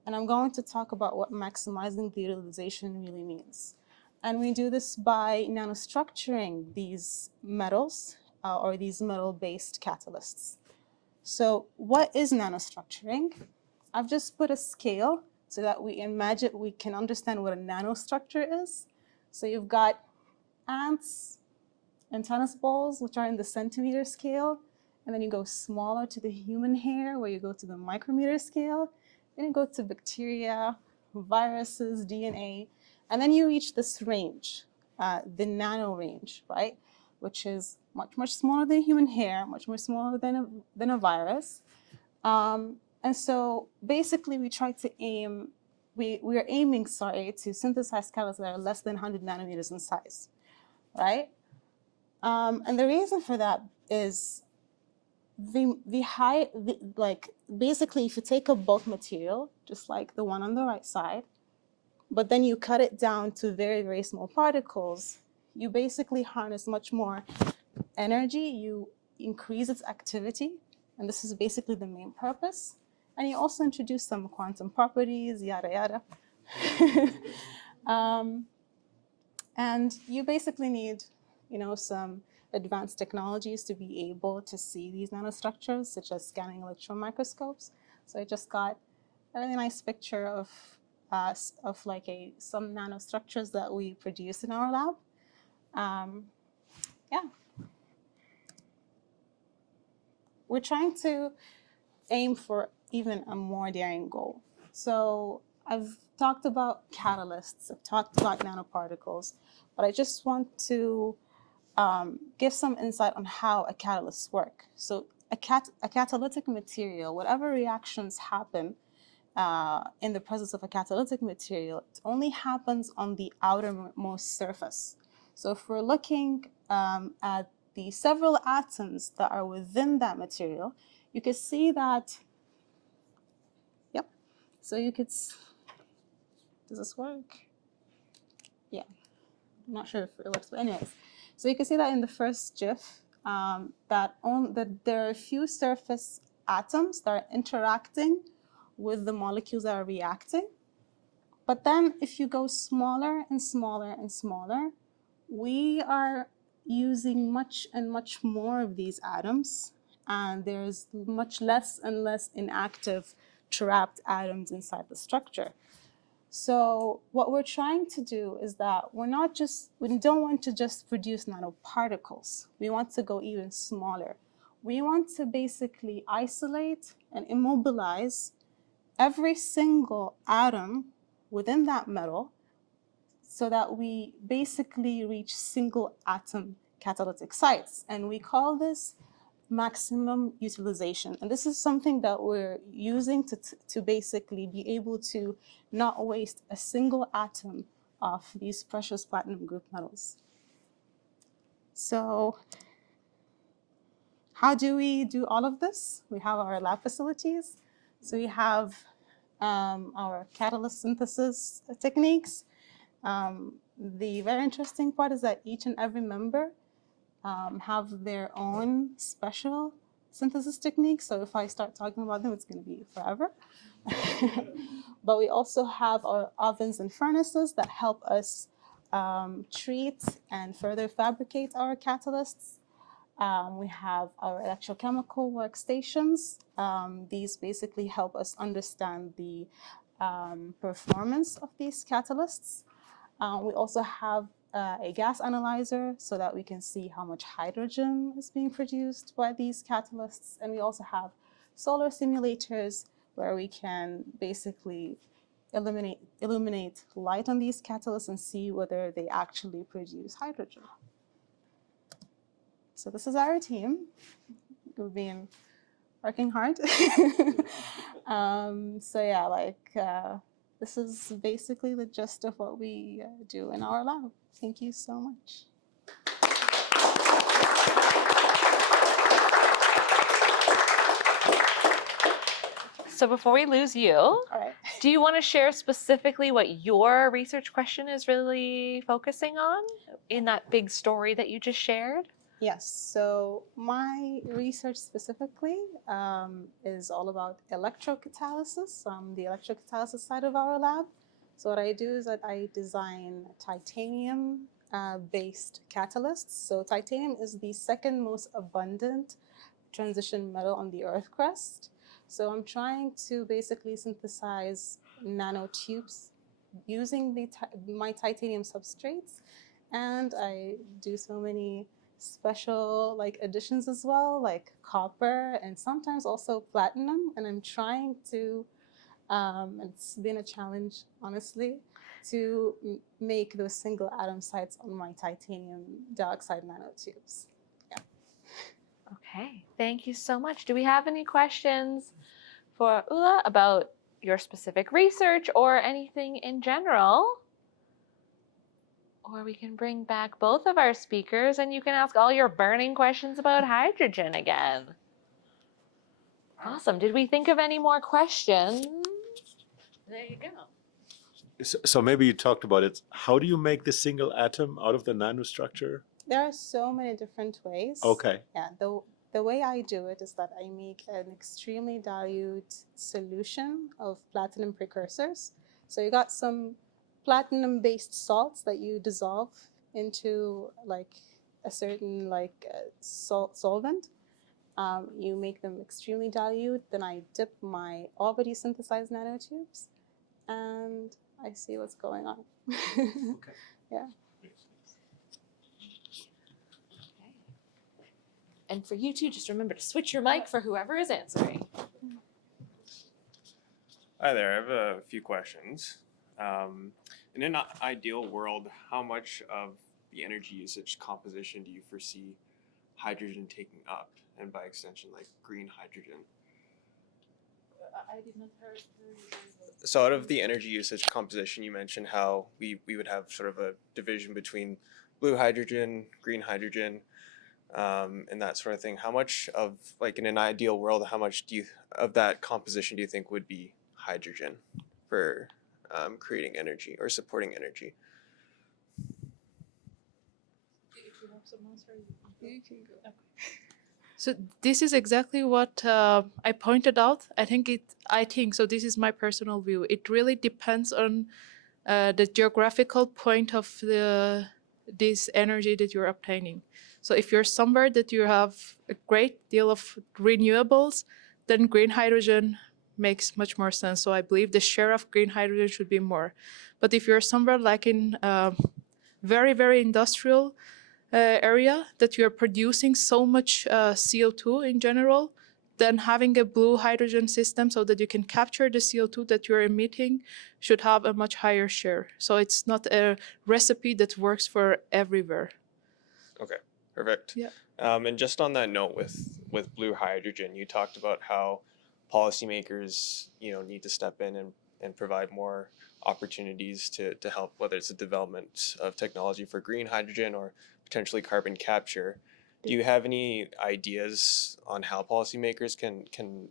And I'm going to talk about what maximizing the utilization really means. And we do this by nanostructuring these metals or these metal-based catalysts. So what is nanostructuring? I've just put a scale so that we can understand what a nanostructure is. So you've got ants and tennis balls, which are in the centimeter scale. And then you go smaller to the human hair, where you go to the micrometer scale. Then you go to bacteria, viruses, DNA. And then you reach this range, the nano range, right? Which is much, much smaller than human hair, much more smaller than a virus. And so basically we are aiming to synthesize catalysts that are less than 100 nanometers in size, right? And the reason for that is basically if you take a bulk material, just like the one on the right side, but then you cut it down to very, very small particles, you basically harness much more energy, you increase its activity, and this is basically the main purpose. And you also introduce some quantum properties, yada, yada. And you basically need, some advanced technologies to be able to see these nanostructures, such as scanning electron microscopes. So I just got a really nice picture of some nanostructures that we produce in our lab. Yeah. We're trying to aim for even a more daring goal. So I've talked about catalysts, I've talked about nanoparticles, but I just want to give some insight on how a catalyst work. So a catalytic material, whatever reactions happen in the presence of a catalytic material, it only happens on the outermost surface. So if we're looking at the several atoms that are within that material, you can see that, yep. So you could, does this work? Yeah, I'm not sure if it works, but anyways. So you can see that in the first GIF, that there are a few surface atoms that are interacting with the molecules that are reacting. But then if you go smaller and smaller and smaller, we are using much and much more of these atoms, and there's much less and less inactive trapped atoms inside the structure. So what we're trying to do is that we don't want to just produce nanoparticles. We want to go even smaller. We want to basically isolate and immobilize every single atom within that metal so that we basically reach single atom catalytic sites. And we call this maximum utilization. And this is something that we're using to basically be able to not waste a single atom of these precious platinum group metals. So how do we do all of this? We have our lab facilities. So we have our catalyst synthesis techniques. The very interesting part is that each and every member have their own special synthesis techniques. So if I start talking about them, it's going to be forever. But we also have our ovens and furnaces that help us treat and further fabricate our catalysts. We have our electrochemical workstations. These basically help us understand the performance of these catalysts. We also have a gas analyzer so that we can see how much hydrogen is being produced by these catalysts. And we also have solar simulators where we can basically illuminate light on these catalysts and see whether they actually produce hydrogen. So this is our team. We've been working hard. So yeah, this is basically the gist of what we do in our lab. Thank you so much. So before we lose you, All right. do you want to share specifically what your research question is really focusing on in that big story that you just shared? Yes, so my research specifically is all about electrocatalysis, the electrocatalysis side of our lab. So what I do is that I design titanium-based catalysts. So titanium is the second most abundant transition metal on the Earth crust. So I'm trying to basically synthesize nanotubes using my titanium substrates, and I do so many special additions as well, like copper and sometimes also platinum. And I'm trying to, it's been a challenge, honestly, to make those single atom sites on my titanium dioxide nanotubes. Yeah. Okay, thank you so much. Do we have any questions for Ula about your specific research or anything in general? Or we can bring back both of our speakers and you can ask all your burning questions about hydrogen again. Awesome. Did we think of any more questions? There you go. So maybe you talked about it. How do you make the single atom out of the nanostructure? There are so many different ways. Okay. Yeah, the way I do it is that I make an extremely dilute solution of platinum precursors. So you got some platinum-based salts that you dissolve into a certain solvent. You make them extremely dilute. Then I dip my already synthesized nanotubes, and I see what's going on. Okay. Yeah. And for you two, just remember to switch your mic for whoever is answering. Hi there, I have a few questions. In an ideal world, how much of the energy usage composition do you foresee hydrogen taking up, and by extension, green hydrogen? I did not hear you. So out of the energy usage composition, you mentioned how we would have sort of a division between blue hydrogen, green hydrogen, and that sort of thing. How much of, in an ideal world, how much of that composition do you think would be hydrogen for creating energy or supporting energy? If you have some answer, you can go. Okay. So this is exactly what I pointed out. I think so. This is my personal view. It really depends on the geographical point of this energy that you're obtaining. So if you're somewhere that you have a great deal of renewables, then green hydrogen makes much more sense. So I believe the share of green hydrogen should be more. But if you're somewhere like in very, very industrial area that you're producing so much CO2 in general, then having a blue hydrogen system so that you can capture the CO2 that you're emitting should have a much higher share. So it's not a recipe that works for everywhere. Okay, perfect. Yeah. And just on that note, with blue hydrogen, you talked about how policymakers, need to step in and provide more opportunities to help, whether it's the development of technology for green hydrogen or potentially carbon capture. Do you have any ideas on how policymakers can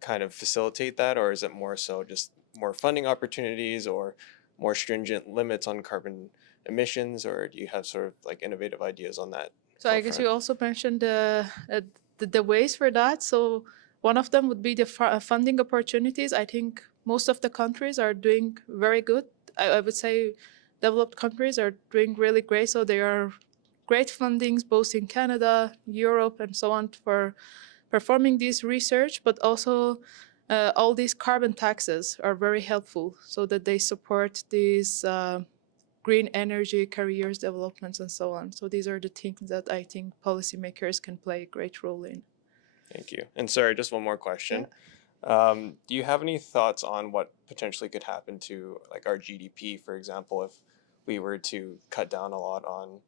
kind of facilitate that, or is it more so just more funding opportunities or more stringent limits on carbon emissions, or do you have sort of like innovative ideas on that? So I guess you also mentioned the ways for that. So one of them would be the funding opportunities. I think most of the countries are doing very good. I would say developed countries are doing really great. So there are great fundings both in Canada, Europe, and so on for performing this research, but also all these carbon taxes are very helpful so that they support these green energy careers developments and so on. So these are the things that I think policymakers can play a great role in. Thank you. And sorry, just one more question. Do you have any thoughts on what potentially could happen to like our GDP, for example, if we were to cut down a lot on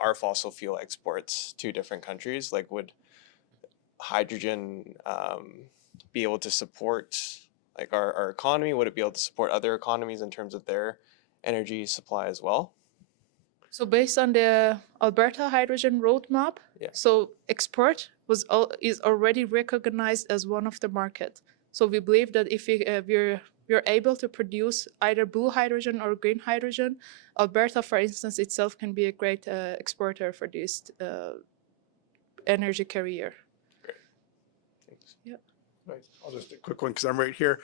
our fossil fuel exports to different countries? Like, would hydrogen be able to support like our economy? Would it be able to support other economies in terms of their energy supply as well? So based on the Alberta hydrogen roadmap, so export is already recognized as one of the market. So we believe that if we're able to produce either blue hydrogen or green hydrogen, Alberta, for instance, itself can be a great exporter for this energy carrier. Great. Thanks. Yeah. Right. I'll just a quick one because I'm right here.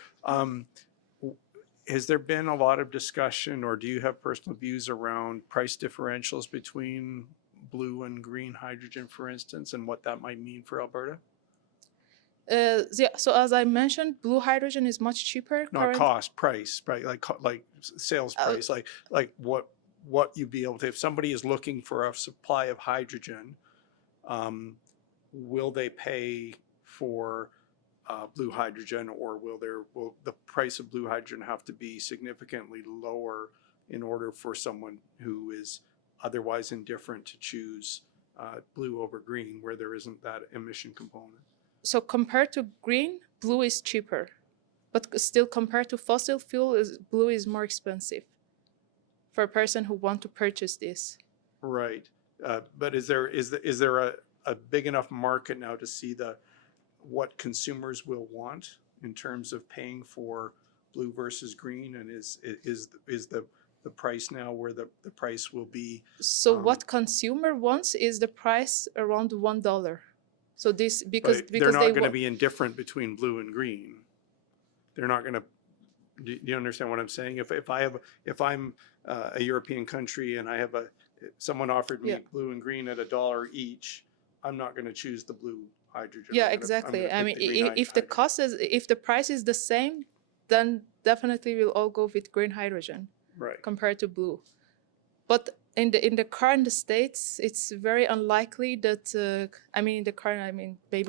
Has there been a lot of discussion, or do you have personal views around price differentials between blue and green hydrogen, for instance, and what that might mean for Alberta? Yeah. So as I mentioned, blue hydrogen is much cheaper. Not cost, price, right? Like sales price, like what you'd be able to, if somebody is looking for a supply of hydrogen, will they pay for blue hydrogen, or will the price of blue hydrogen have to be significantly lower in order for someone who is otherwise indifferent to choose blue over green, where there isn't that emission component? So compared to green, blue is cheaper, but still compared to fossil fuel, blue is more expensive for a person who want to purchase this. Right, but is there a big enough market now to see what consumers will want in terms of paying for blue versus green, and is the price now where the price will be? So what consumer wants is the price around $1. So this because they're not going to be indifferent between blue and green. They're not going to. Do you understand what I'm saying? If I'm a European country and I have someone offered me blue and green at $1 each, I'm not going to choose the blue hydrogen. Yeah, exactly. I mean, if the price is the same, then definitely we'll all go with green hydrogen, right, compared to blue. But in the current states, it's very unlikely that maybe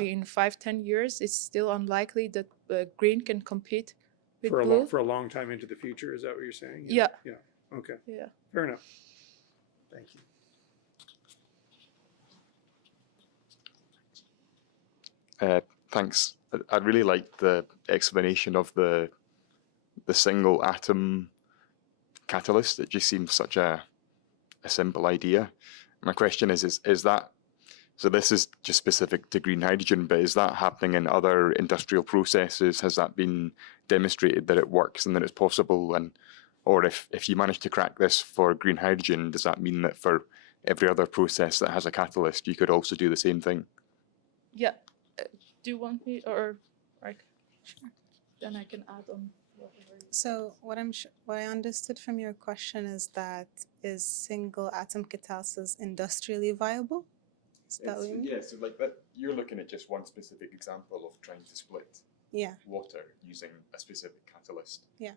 in 5-10 years, it's still unlikely that green can compete with blue. For a long time into the future. Is that what you're saying? Yeah. Yeah. Okay. Yeah. Fair enough. Thank you. Thanks. I really liked the explanation of the single atom catalyst. It just seems such a simple idea. My question is that, so this is just specific to green hydrogen, but is that happening in other industrial processes? Has that been demonstrated that it works and that it's possible? Or if you manage to crack this for green hydrogen, does that mean that for every other process that has a catalyst, you could also do the same thing? Yeah. Do you want me or sure. Then I can add on whatever. So what I understood from your question is single atom catalysis industrially viable? Is that what you mean? Yeah, so like that, you're looking at just one specific example of trying to split water using a specific catalyst. Yeah.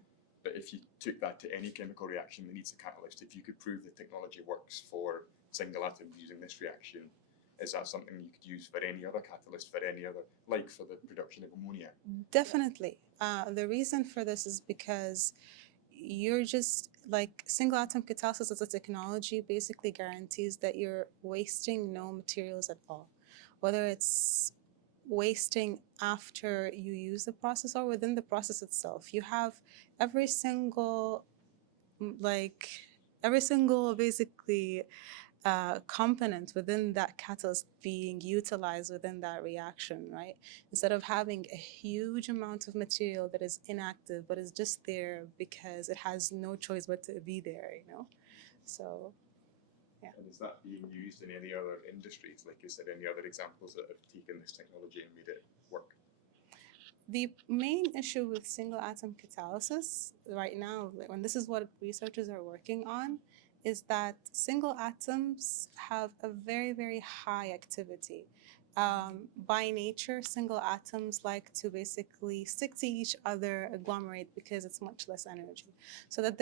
But if you took that to any chemical reaction that needs a catalyst, if you could prove the technology works for single atoms using this reaction, is that something you could use for any other catalyst, for any other, like for the production of ammonia? Definitely. The reason for this is because you're just like single atom catalysis as a technology basically guarantees that you're wasting no materials at all, whether it's wasting after you use the process or within the process itself. You have every single basically component within that catalyst being utilized within that reaction, right? Instead of having a huge amount of material that is inactive but is just there because it has no choice but to be there, you know? So, yeah. And is that being used in any other industries? Like, is there any other examples that have taken this technology and made it work? The main issue with single atom catalysis right now, and this is what researchers are working on, is that single atoms have a very, very high activity. By nature, single atoms like to basically stick to each other, agglomerate, because it's much less energy. So that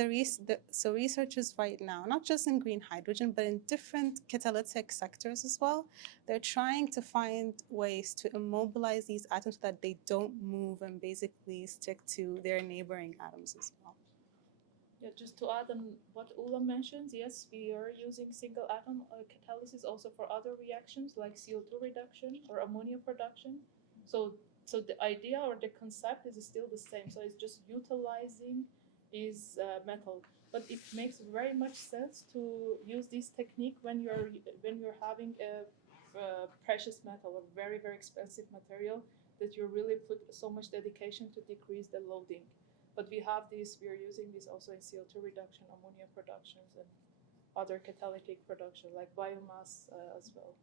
so researchers right now, not just in green hydrogen, but in different catalytic sectors as well, they're trying to find ways to immobilize these atoms so that they don't move and basically stick to their neighboring atoms as well. Yeah, just to add on what Ula mentions, yes, we are using single atom catalysis also for other reactions like CO2 reduction or ammonia production. So the idea or the concept is still the same. So it's just utilizing this metal. But it makes very much sense to use this technique when you're having a precious metal or very, very expensive material that you really put so much dedication to decrease the loading. But we are using this also in CO2 reduction, ammonia productions, and other catalytic production like biomass as well.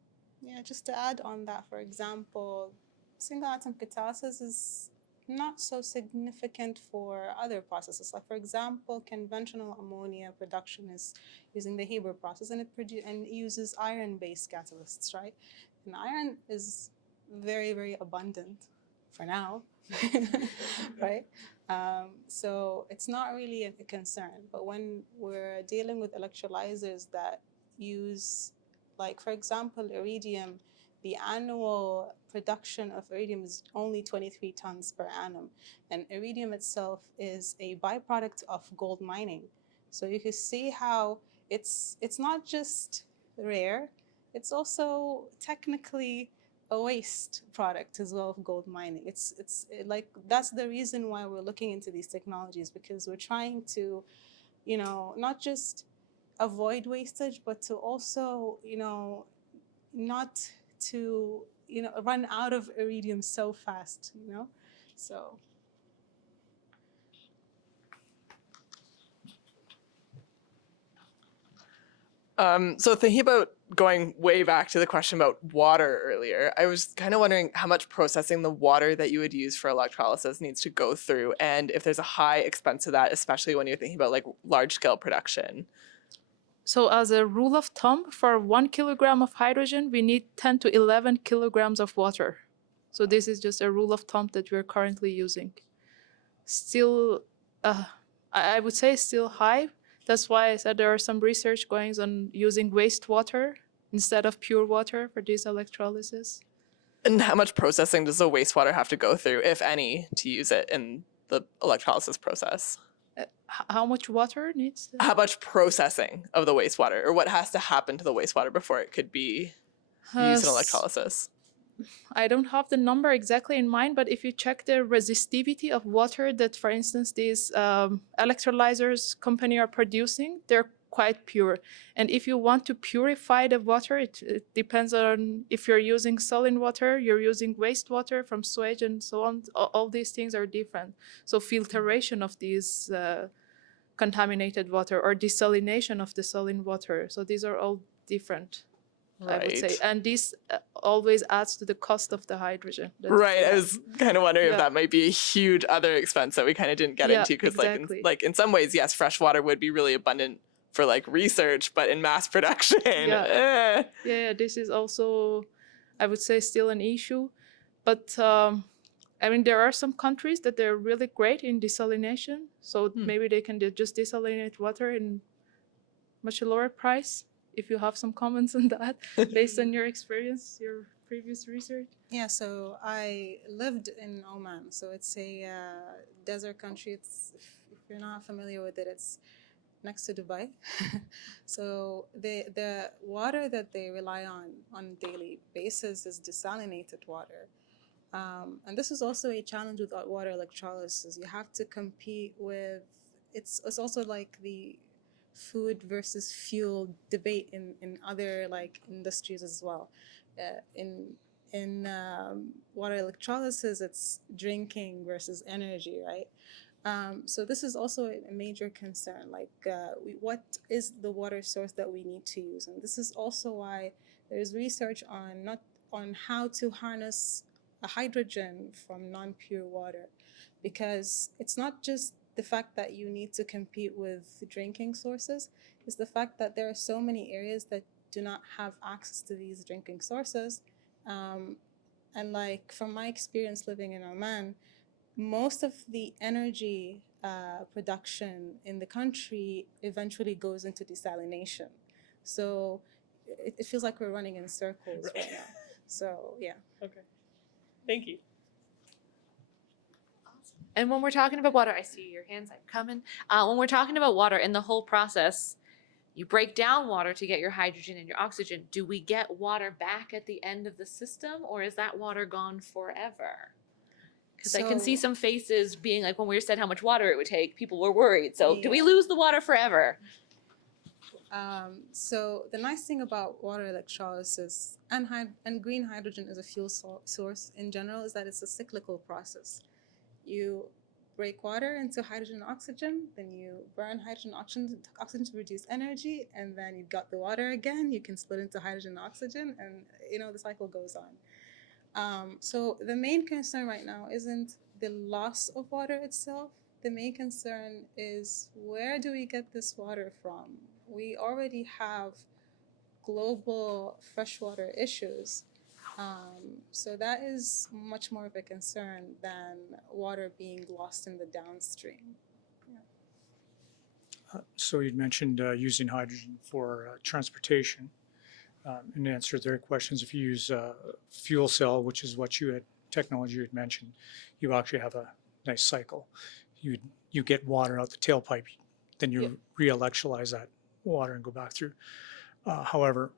Yeah, just to add on that, for example, single atom catalysis is not so significant for other processes. Like, for example, conventional ammonia production is using the Haber process, and it uses iron-based catalysts, right? And iron is very, very abundant for now, right? So it's not really a concern. But when we're dealing with electrolyzers that use, like, for example, iridium, the annual production of iridium is only 23 tons per annum. And iridium itself is a byproduct of gold mining. So you can see how it's not just rare, it's also technically a waste product as well of gold mining. It's like, that's the reason why we're looking into these technologies, because we're trying to, you know, not just avoid wastage, but to also, you know, not to, you know, run out of iridium so fast, you know? So. So thinking about going way back to the question about water earlier, I was kind of wondering how much processing the water that you would use for electrolysis needs to go through, and if there's a high expense to that, especially when you're thinking about like large scale production. So as a rule of thumb, for 1 kilogram of hydrogen, we need 10 to 11 kilograms of water. So this is just a rule of thumb that we're currently using. Still, I would say still high. That's why I said there are some research going on using wastewater instead of pure water for this electrolysis. And how much processing does the wastewater have to go through, if any, to use it in the electrolysis process? How much water needs? How much processing of the wastewater, or what has to happen to the wastewater before it could be used in electrolysis? I don't have the number exactly in mind, but if you check the resistivity of water that, for instance, these electrolyzers company are producing, they're quite pure. And if you want to purify the water, it depends on if you're using saline water, you're using wastewater from sewage and so on. All these things are different. So filtration of these contaminated water or desalination of the saline water. So these are all different. I would say, and this always adds to the cost of the hydrogen. Right, I was kind of wondering if that might be a huge other expense that we kind of didn't get into, because exactly. like in some ways, yes, fresh water would be really abundant for like research, but in mass production, yeah, this is also, I would say, still an issue. But I mean, there are some countries that they're really great in desalination, so maybe they can just desalinate water in much lower price. If you have some comments on that, based on your experience, your previous research. Yeah, so I lived in Oman. So it's a desert country. If you're not familiar with it, it's next to Dubai. So the water that they rely on a daily basis is desalinated water. And this is also a challenge with water electrolysis. You have to compete with, it's also like the food versus fuel debate in other like industries as well. In water electrolysis, it's drinking versus energy, right? So this is also a major concern. Like, what is the water source that we need to use? And this is also why there's research on not on how to harness hydrogen from non-pure water, because it's not just the fact that you need to compete with drinking sources. It's the fact that there are so many areas that do not have access to these drinking sources. And like from my experience living in Oman, most of the energy production in the country eventually goes into desalination. So it feels like we're running in circles right now. So yeah. Okay. Thank you. And when we're talking about water, I see your hands like coming. When we're talking about water in the whole process, you break down water to get your hydrogen and your oxygen. Do we get water back at the end of the system, or is that water gone forever? Because I can see some faces being like, when we said how much water it would take, people were worried. So do we Yeah. lose the water forever? So the nice thing about water electrolysis and green hydrogen as a fuel source in general is that it's a cyclical process. You break water into hydrogen and oxygen, then you burn hydrogen and oxygen to produce energy, and then you've got the water again, you can split into hydrogen and oxygen, and the cycle goes on. So the main concern right now isn't the loss of water itself. The main concern is, where do we get this water from? We already have global freshwater issues. So that is much more of a concern than water being lost in the downstream. So you'd mentioned using hydrogen for transportation. In answer to their questions, if you use a fuel cell, which is what technology you had mentioned, you actually have a nice cycle. You get water out the tailpipe, then you re-electrolyze that water and go back through. However,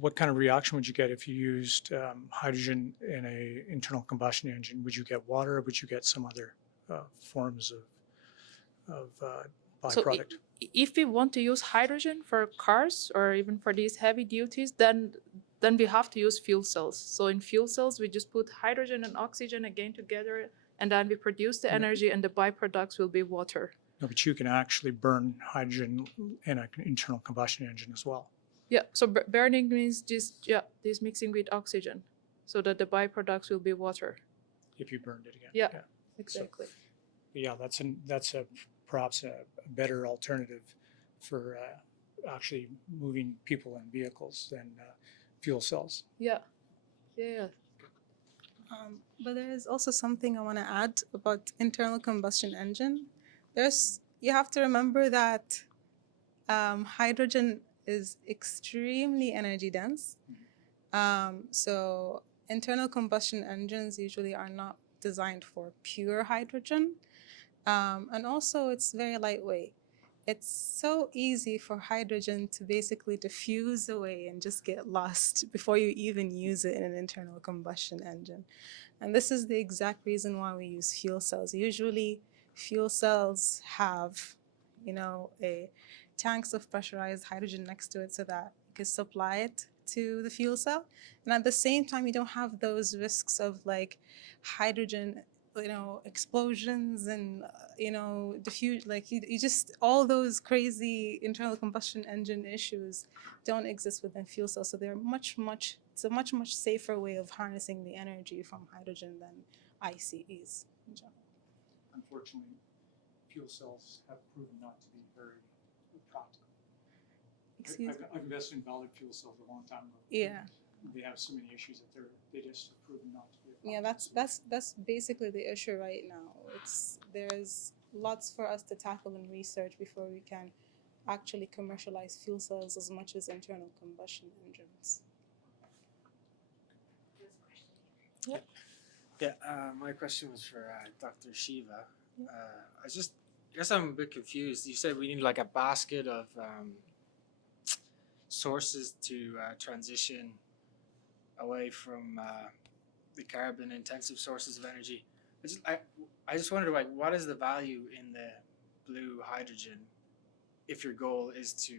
what kind of reaction would you get if you used hydrogen in an internal combustion engine? Would you get water, or would you get some other forms of byproduct? If we want to use hydrogen for cars or even for these heavy duties, then we have to use fuel cells. So in fuel cells, we just put hydrogen and oxygen again together, and then we produce the energy, and the byproducts will be water. No, but you can actually burn hydrogen in an internal combustion engine as well. Yeah, so burning means just this mixing with oxygen, so that the byproducts will be water. If you burned it again. Yeah. Exactly. Yeah, that's perhaps a better alternative for actually moving people and vehicles than fuel cells. Yeah. But there is also something I want to add about internal combustion engine. You have to remember that hydrogen is extremely energy dense. So internal combustion engines usually are not designed for pure hydrogen. And also it's very lightweight. It's so easy for hydrogen to basically diffuse away and just get lost before you even use it in an internal combustion engine. And this is the exact reason why we use fuel cells. Usually fuel cells have, a tanks of pressurized hydrogen next to it so that you can supply it to the fuel cell. And at the same time, you don't have those risks of like hydrogen, explosions and, diffuse, like you just, all those crazy internal combustion engine issues don't exist within fuel cells. So they're it's a much safer way of harnessing the energy from hydrogen than ICEs in general. Unfortunately, fuel cells have proven not to be very practical. Excuse me? I've invested in valid fuel cells a long time ago. Yeah. They have so many issues that they just have proven not to be. Yeah, that's basically the issue right now. There's lots for us to tackle and research before we can actually commercialize fuel cells as much as internal combustion engines. Yeah, my question was for Dr. Shiva. I was just guess I'm a bit confused. You said we need like a basket of sources to transition away from the carbon-intensive sources of energy. I just wondered, like, what is the value in the blue hydrogen if your goal is to,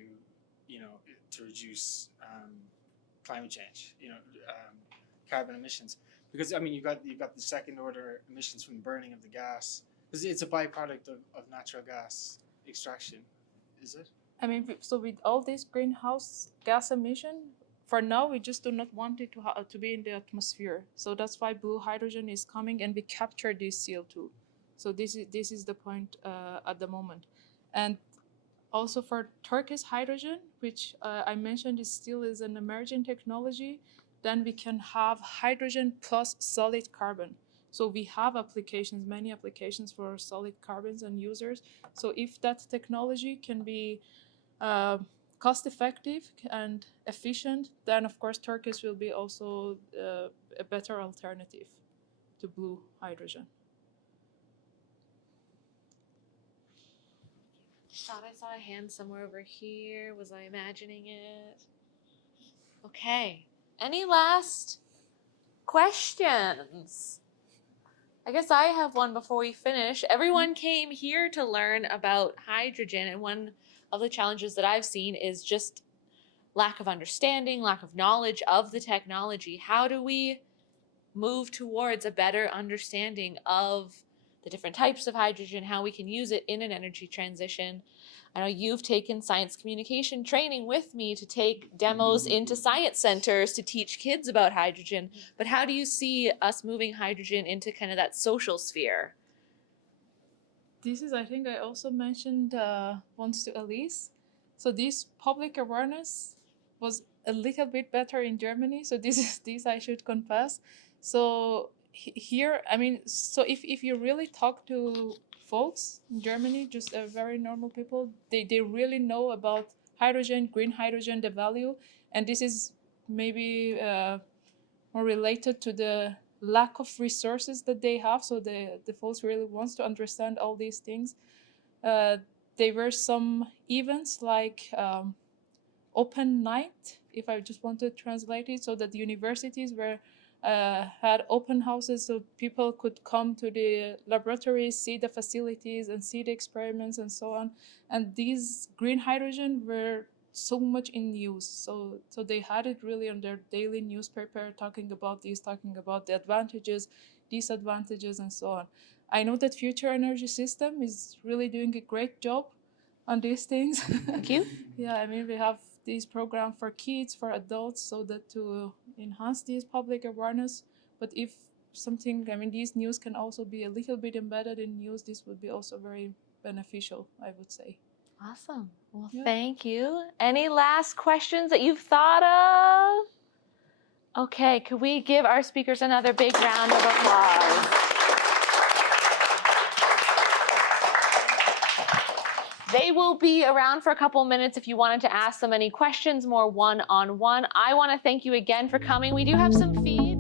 to reduce climate change, carbon emissions? Because I mean, you've got the second-order emissions from the burning of the gas. Because it's a byproduct of natural gas extraction, is it? I mean, so with all this greenhouse gas emission, for now we just do not want it to be in the atmosphere. So that's why blue hydrogen is coming, and we capture this CO2. So this is the point at the moment. And also for Turkish hydrogen, which I mentioned is an emerging technology, then we can have hydrogen plus solid carbon. So we have many applications for solid carbons and users. So if that technology can be cost effective and efficient, then of course Turkish will be also a better alternative to blue hydrogen. Thought I saw a hand somewhere over here. Was I imagining it? Okay. Any last questions? I guess I have one before we finish. Everyone came here to learn about hydrogen, and one of the challenges that I've seen is just lack of understanding, lack of knowledge of the technology. How do we move towards a better understanding of the different types of hydrogen, how we can use it in an energy transition? I know you've taken science communication training with me to take demos into science centers to teach kids about hydrogen, but how do you see us moving hydrogen into kind of that social sphere? This is, I think I also mentioned once to Elise. So this public awareness was a little bit better in Germany. So this I should confess. So here, I mean, so if you really talk to folks in Germany, just very normal people, they really know about hydrogen, green hydrogen, the value. And this is maybe more related to the lack of resources that they have. So the folks really wants to understand all these things. There were some events like Open Night, if I just want to translate it, so that the universities had open houses so people could come to the laboratories, see the facilities and see the experiments and so on. And these green hydrogen were so much in use. So they had it really on their daily newspaper, talking about the advantages, disadvantages, and so on. I know that Future Energy System is really doing a great job on these things. Thank you. Yeah, I mean, we have this program for kids, for adults, so that to enhance this public awareness. But if something, I mean, these news can also be a little bit embedded in news, this would be also very beneficial, I would say. Awesome. Well, Yeah. Thank you. Any last questions that you've thought of? Okay, could we give our speakers another big round of applause? They will be around for a couple minutes if you wanted to ask them any questions more one-on-one. I want to thank you again for coming. We do have some feed.